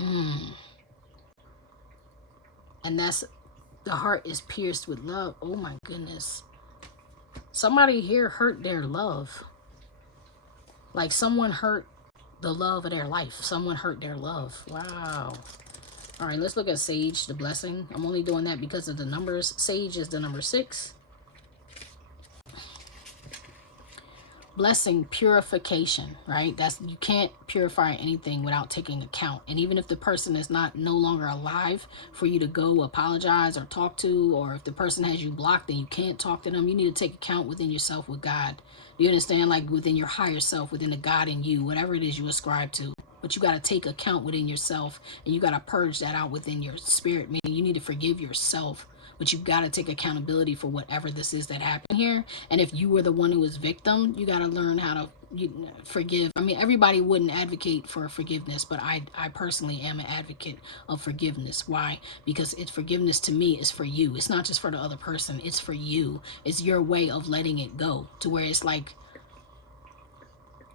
And that's, the heart is pierced with love. Oh my goodness. Somebody here hurt their love. Like someone hurt the love of their life. Someone hurt their love. Wow. All right, let's look at Sage, the blessing. I'm only doing that because of the numbers. Sage is the number 6. Blessing, purification, right? That's, you can't purify anything without taking account. And even if the person is no longer alive for you to go apologize or talk to, or if the person has you blocked and you can't talk to them, you need to take account within yourself with God. Do you understand? Like within your higher self, within the God in you, whatever it is you ascribe to. But you got to take account within yourself, and you got to purge that out within your spirit, meaning you need to forgive yourself. But you've got to take accountability for whatever this is that happened here. And if you were the one who was victim, you got to learn how to forgive. I mean, everybody wouldn't advocate for forgiveness, but I personally am an advocate of forgiveness. Why? Because forgiveness to me is for you. It's not just for the other person. It's for you. It's your way of letting it go, to where it's like,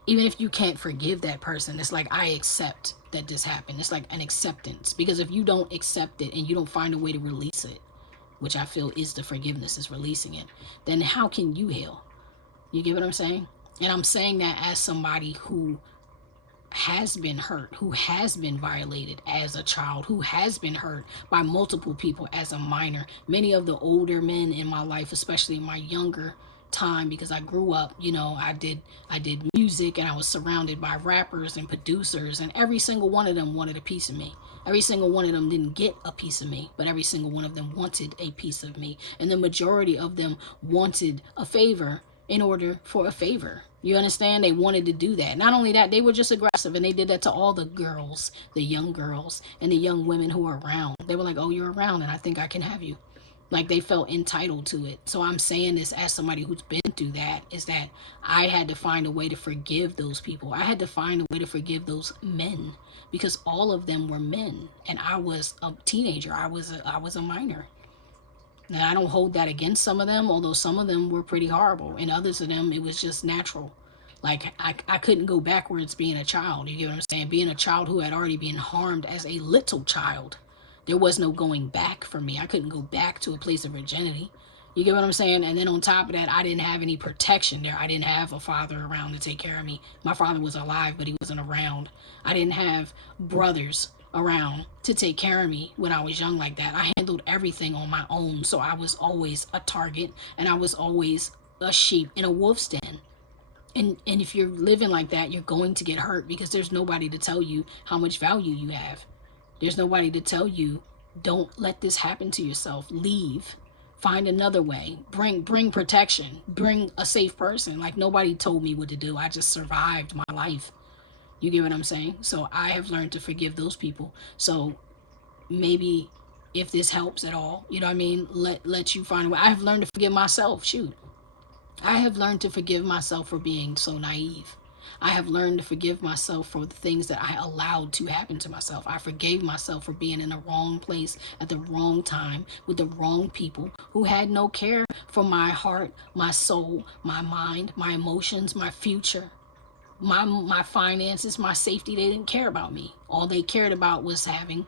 even if you can't forgive that person, it's like, I accept that this happened. It's like an acceptance. Because if you don't accept it and you don't find a way to release it, which I feel is the forgiveness, is releasing it, then how can you heal? You get what I'm saying? And I'm saying that as somebody who has been hurt, who has been violated as a child, who has been hurt by multiple people as a minor. Many of the older men in my life, especially in my younger time, because I grew up, you know, I did music, and I was surrounded by rappers and producers, and every single one of them wanted a piece of me. Every single one of them didn't get a piece of me, but every single one of them wanted a piece of me. And the majority of them wanted a favor in order for a favor. You understand? They wanted to do that. Not only that, they were just aggressive, and they did that to all the girls, the young girls and the young women who were around. They were like, oh, you're around and I think I can have you. Like they felt entitled to it. So I'm saying this as somebody who's been through that, is that I had to find a way to forgive those people. I had to find a way to forgive those men, because all of them were men, and I was a teenager. I was a minor. Now, I don't hold that against some of them, although some of them were pretty horrible, and others of them, it was just natural. Like I couldn't go backwards being a child. You get what I'm saying? Being a child who had already been harmed as a little child. There was no going back for me. I couldn't go back to a place of virginity. You get what I'm saying? And then on top of that, I didn't have any protection there. I didn't have a father around to take care of me. My father was alive, but he wasn't around. I didn't have brothers around to take care of me when I was young like that. I handled everything on my own. So I was always a target, and I was always a sheep in a wolf's den. And if you're living like that, you're going to get hurt, because there's nobody to tell you how much value you have. There's nobody to tell you, don't let this happen to yourself. Leave. Find another way. Bring protection. Bring a safe person. Like, nobody told me what to do. I just survived my life. You get what I'm saying? So I have learned to forgive those people. So maybe if this helps at all, you know what I mean? Let you find a way. I have learned to forgive myself. Shoot. I have learned to forgive myself for being so naive. I have learned to forgive myself for the things that I allowed to happen to myself. I forgave myself for being in the wrong place at the wrong time with the wrong people who had no care for my heart, my soul, my mind, my emotions, my future, my finances, my safety. They didn't care about me. All they cared about was having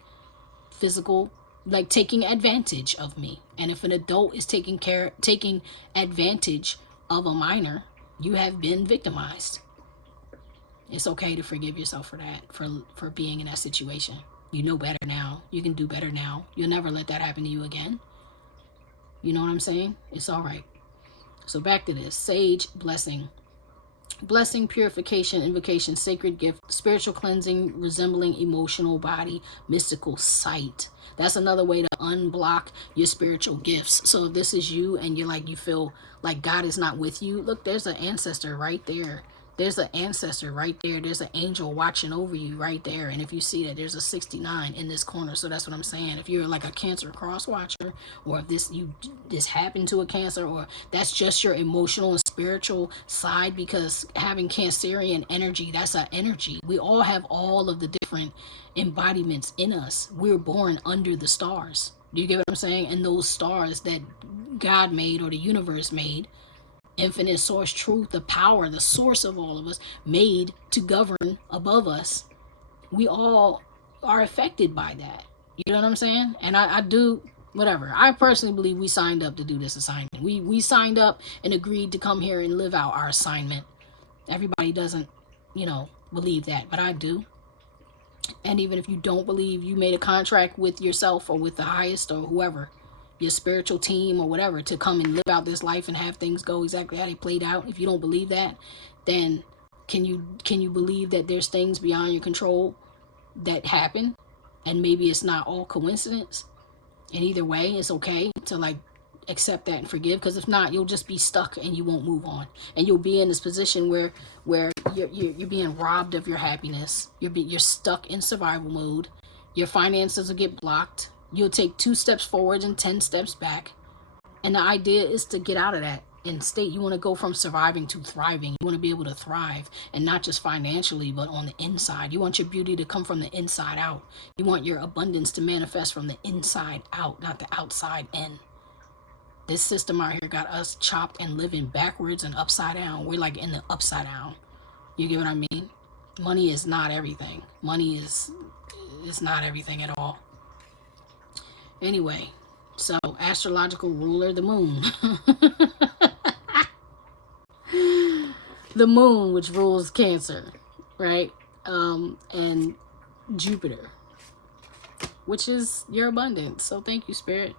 physical, like taking advantage of me. And if an adult is taking advantage of a minor, you have been victimized. It's okay to forgive yourself for that, for being in that situation. You know better now. You can do better now. You'll never let that happen to you again. You know what I'm saying? It's all right. So back to this. Sage, blessing. Blessing, purification, invocation, sacred gift, spiritual cleansing, resembling emotional body, mystical sight. That's another way to unblock your spiritual gifts. So if this is you and you feel like God is not with you, look, there's an ancestor right there There's an ancestor right there. There's an angel watching over you right there. And if you see that, there's a 69 in this corner. So that's what I'm saying. If you're like a Cancer cross watcher, or if this happened to a Cancer, or that's just your emotional and spiritual side, because having Cancerian energy, that's our energy. We all have all of the different embodiments in us. We're born under the stars. Do you get what I'm saying? And those stars that God made, or the universe made, infinite source truth, the power, the source of all of us, made to govern above us, we all are affected by that. You know what I'm saying? And I do, whatever. I personally believe we signed up to do this assignment. We signed up and agreed to come here and live out our assignment. Everybody doesn't, believe that, but I do. And even if you don't believe, you made a contract with yourself or with the highest or whoever, your spiritual team or whatever, to come and live out this life and have things go exactly how they played out. If you don't believe that, then can you believe that there's things beyond your control that happen, and maybe it's not all coincidence? And either way, it's okay to accept that and forgive, because if not, you'll just be stuck and you won't move on, and you'll be in this position where you're being robbed of your happiness. You're stuck in survival mode. Your finances will get blocked. You'll take 2 steps forward and 10 steps back. And the idea is to get out of that state. You want to go from surviving to thriving. You want to be able to thrive, and not just financially, but on the inside. You want your beauty to come from the inside out. You want your abundance to manifest from the inside out, not the outside in. This system out here got us chopped and living backwards and upside down. We're like in the upside down. You get what I mean? Money is not everything. Money is not everything at all. Anyway, so astrological ruler, the moon. The moon, which rules Cancer, right? And Jupiter, which is your abundance. So thank you, Spirit.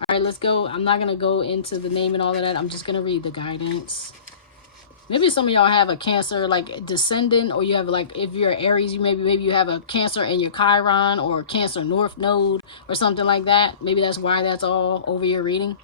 All right, let's go. I'm not going to go into the name and all of that. I'm just going to read the guidance. Maybe some of y'all have a Cancer descendant, or you have if you're Aries, maybe you have a Cancer in your Chiron or Cancer North Node or something like that. Maybe that's why that's all over your reading.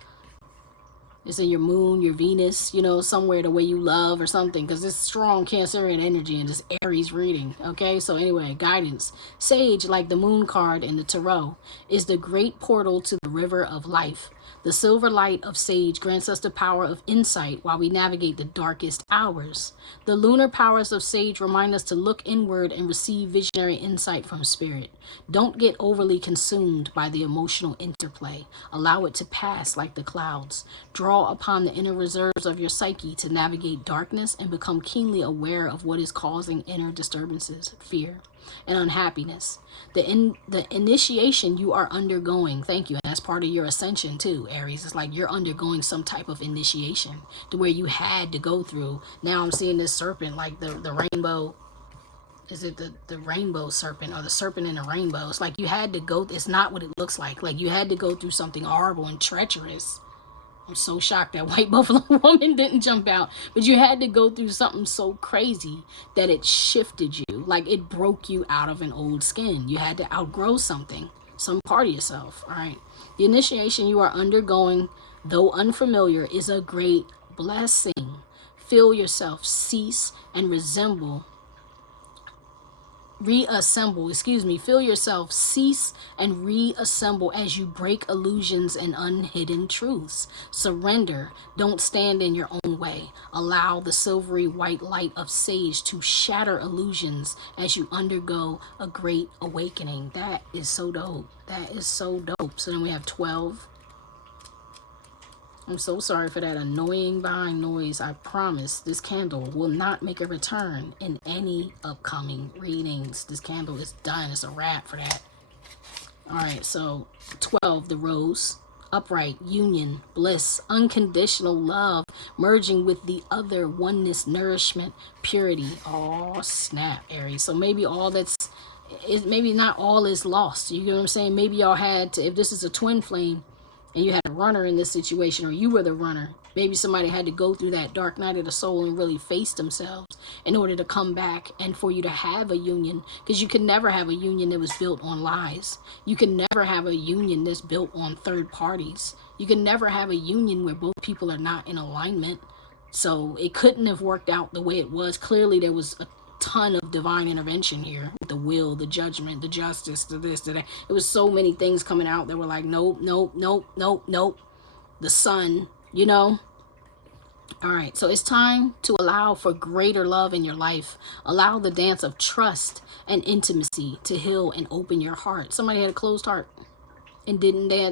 It's in your moon, your Venus, somewhere the way you love or something, because it's strong Cancerian energy in this Aries reading. Okay, so anyway, guidance. Sage, like the moon card in the tarot, is the great portal to the river of life. The silver light of Sage grants us the power of insight while we navigate the darkest hours. The lunar powers of Sage remind us to look inward and receive visionary insight from Spirit. Don't get overly consumed by the emotional interplay. Allow it to pass like the clouds. Draw upon the inner reserves of your psyche to navigate darkness and become keenly aware of what is causing inner disturbances, fear, and unhappiness. The initiation you are undergoing, thank you, and that's part of your ascension too, Aries. It's like you're undergoing some type of initiation to where you had to go through. Now I'm seeing this serpent, like the rainbow. Is it the rainbow serpent, or the serpent in the rainbow? It's like you had to go. It's not what it looks like. Like you had to go through something horrible and treacherous. I'm so shocked that white buffalo woman didn't jump out. But you had to go through something so crazy that it shifted you. Like it broke you out of an old skin. You had to outgrow something, some part of yourself. All right. The initiation you are undergoing, though unfamiliar, is a great blessing. Feel yourself cease and feel yourself cease and reassemble as you break illusions and unhidden truths. Surrender. Don't stand in your own way. Allow the silvery white light of Sage to shatter illusions as you undergo a great awakening. That is so dope. That is so dope. So then we have 12. I'm so sorry for that annoying behind noise. I promise this candle will not make a return in any upcoming readings. This candle is done. It's a wrap for that. All right, so 12, the rose. Upright, union, bliss, unconditional love, merging with the other, oneness, nourishment, purity. Oh, snap, Aries. So maybe maybe not all is lost. You get what I'm saying? Maybe y'all had to, if this is a twin flame, and you had a runner in this situation, or you were the runner, maybe somebody had to go through that dark night of the soul and really face themselves in order to come back and for you to have a union, because you could never have a union that was built on lies. You can never have a union that's built on third parties. You can never have a union where both people are not in alignment. So it couldn't have worked out the way it was. Clearly there was a ton of divine intervention here with the will, the judgment, the justice, the this, the that. It was so many things coming out that were like, nope, nope, nope, nope, nope. The sun, you know. All right, so it's time to allow for greater love in your life. Allow the dance of trust and intimacy to heal and open your heart. Somebody had a closed heart and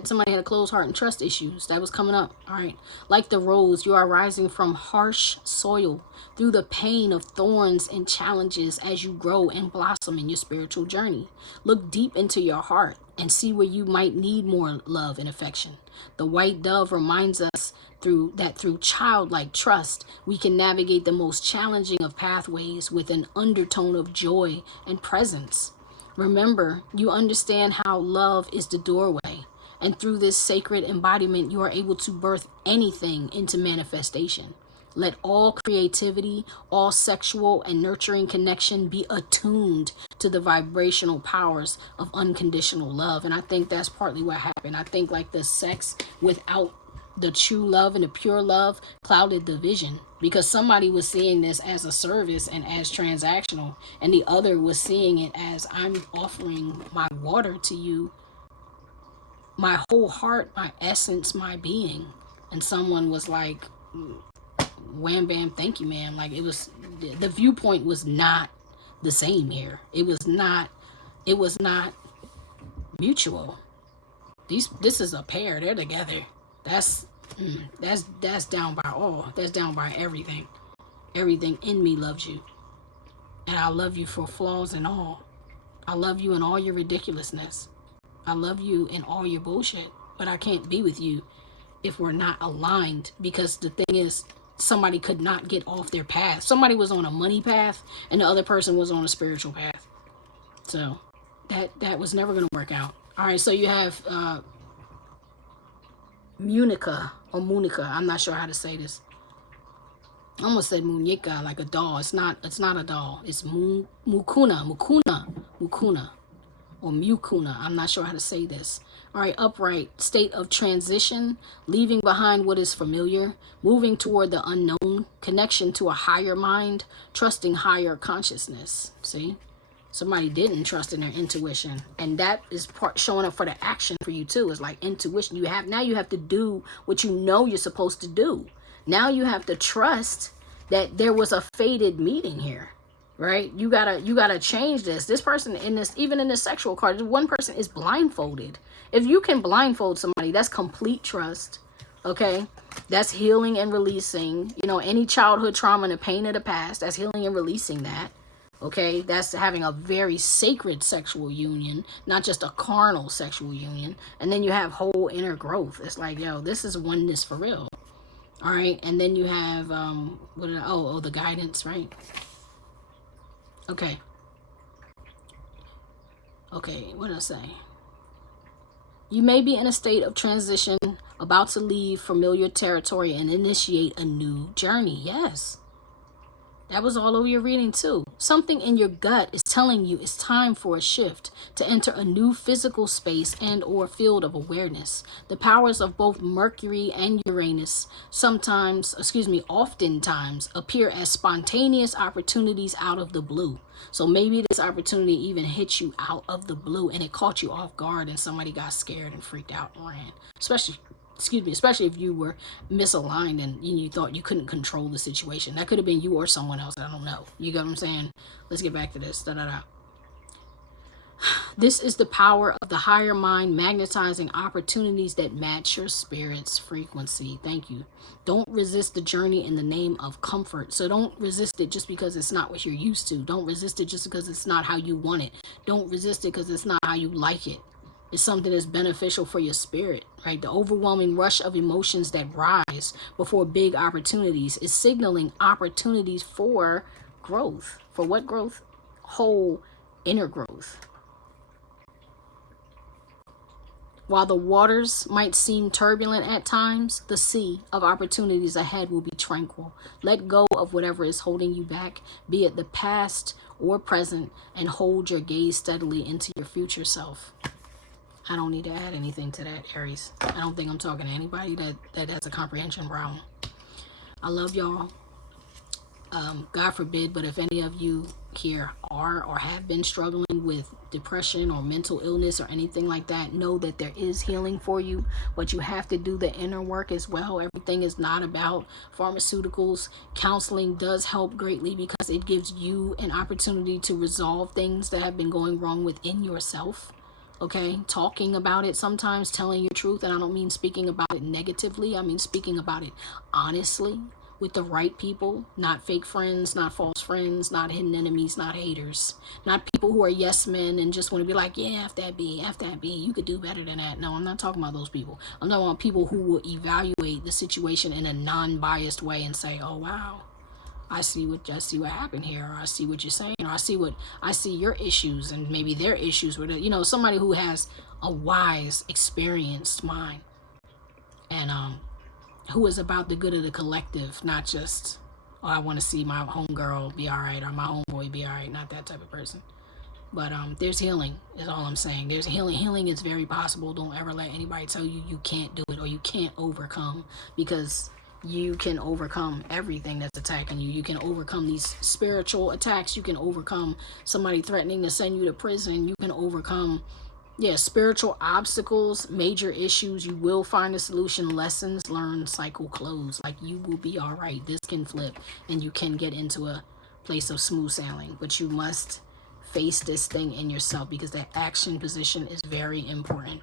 somebody had a closed heart and trust issues. That was coming up. All right. Like the rose, you are rising from harsh soil through the pain of thorns and challenges as you grow and blossom in your spiritual journey. Look deep into your heart and see where you might need more love and affection. The white dove reminds us through childlike trust, we can navigate the most challenging of pathways with an undertone of joy and presence. Remember, you understand how love is the doorway, and through this sacred embodiment, you are able to birth anything into manifestation. Let all creativity, all sexual and nurturing connection be attuned to the vibrational powers of unconditional love. And I think that's partly what happened. I think like the sex without the true love and the pure love clouded the vision, because somebody was seeing this as a service and as transactional, and the other was seeing it as, I'm offering my water to you, my whole heart, my essence, my being. And someone was like, wham bam, thank you, ma'am. Like, it was, the viewpoint was not the same here. It was not mutual. This is a pair, they're together. That's down by all. That's down by everything. Everything in me loves you. And I love you for flaws and all. I love you in all your ridiculousness. I love you in all your bullshit. But I can't be with you if we're not aligned. Because the thing is, somebody could not get off their path. Somebody was on a money path and the other person was on a spiritual path. So that was never going to work out. All right, so you have Munica or Munica. I'm not sure how to say this. I almost said muñeca, like a doll. It's not a doll. It's mukuna or mucuna. I'm not sure how to say this. All right, upright, state of transition, leaving behind what is familiar, moving toward the unknown, connection to a higher mind, trusting higher consciousness. See? Somebody didn't trust in their intuition, and that is part showing up for the action for you too. It's like intuition. Now you have to do what you know you're supposed to do. Now you have to trust that there was a fated meeting here, right? You gotta change this. This person in this, even in the sexual card, one person is blindfolded. If you can blindfold somebody, that's complete trust. Okay, that's healing and releasing. You know, any childhood trauma and the pain of the past. That's healing and releasing that. Okay, that's having a very sacred sexual union, not just a carnal sexual union. And then you have whole inner growth. It's like, yo, this is oneness for real. All right, and then you have the guidance, right? Okay, what did I say? You may be in a state of transition, about to leave familiar territory and initiate a new journey. Yes. That was all over your reading too. Something in your gut is telling you it's time for a shift, to enter a new physical space and or field of awareness. The powers of both Mercury and Uranus oftentimes appear as spontaneous opportunities out of the blue. So maybe this opportunity even hit you out of the blue and it caught you off guard and somebody got scared and freaked out and ran. Especially if you were misaligned and you thought you couldn't control the situation. That could have been you or someone else. I don't know. You get what I'm saying? Let's get back to this. This is the power of the higher mind magnetizing opportunities that match your spirit's frequency. Thank you. Don't resist the journey in the name of comfort. So don't resist it just because it's not what you're used to. Don't resist it just because it's not how you want it. Don't resist it because it's not how you like it. It's something that's beneficial for your spirit, right? The overwhelming rush of emotions that rise before big opportunities is signaling opportunities for growth. For what growth? Whole inner growth. While the waters might seem turbulent at times, the sea of opportunities ahead will be tranquil. Let go of whatever is holding you back, be it the past or present, and hold your gaze steadily into your future self. I don't need to add anything to that, Aries. I don't think I'm talking to anybody that has a comprehension problem. I love y'all. God forbid, but if any of you here are or have been struggling with depression or mental illness or anything like that, know that there is healing for you, but you have to do the inner work as well. Everything is not about pharmaceuticals. Counseling does help greatly because it gives you an opportunity to resolve things that have been going wrong within yourself. Okay, talking about it, sometimes telling your truth, and I don't mean speaking about it negatively, I mean speaking about it honestly with the right people, not fake friends, not false friends, not hidden enemies, not haters, not people who are yes men and just want to be like, yeah, F that B, you could do better than that. No, I'm not talking about those people. I'm talking about people who will evaluate the situation in a non-biased way and say, oh wow, I see what happened here, or I see what you're saying, or I see your issues and maybe their issues with it. You know, somebody who has a wise, experienced mind, and who is about the good of the collective, not just, oh, I want to see my homegirl be all right or my homeboy be all right. Not that type of person. But there's healing, is all I'm saying. There's healing. Healing is very possible. Don't ever let anybody tell you you can't do it or you can't overcome, because you can overcome everything that's attacking you. You can overcome these spiritual attacks. You can overcome somebody threatening to send you to prison. You can overcome, yeah, spiritual obstacles, major issues. You will find a solution. Lessons learned, cycle closed. Like, you will be all right. This can flip and you can get into a place of smooth sailing, but you must face this thing in yourself, because that action position is very important.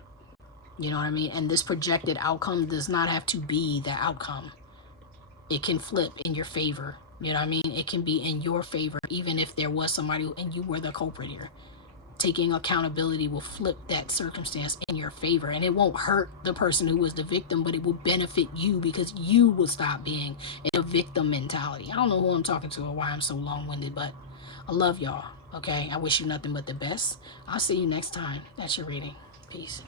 You know what I mean? And this projected outcome does not have to be the outcome. It can flip in your favor. You know what I mean? It can be in your favor, even if there was somebody and you were the culprit here. Taking accountability will flip that circumstance in your favor, and it won't hurt the person who was the victim, but it will benefit you because you will stop being in a victim mentality. I don't know who I'm talking to or why I'm so long-winded, but I love y'all. Okay, I wish you nothing but the best. I'll see you next time. That's your reading. Peace.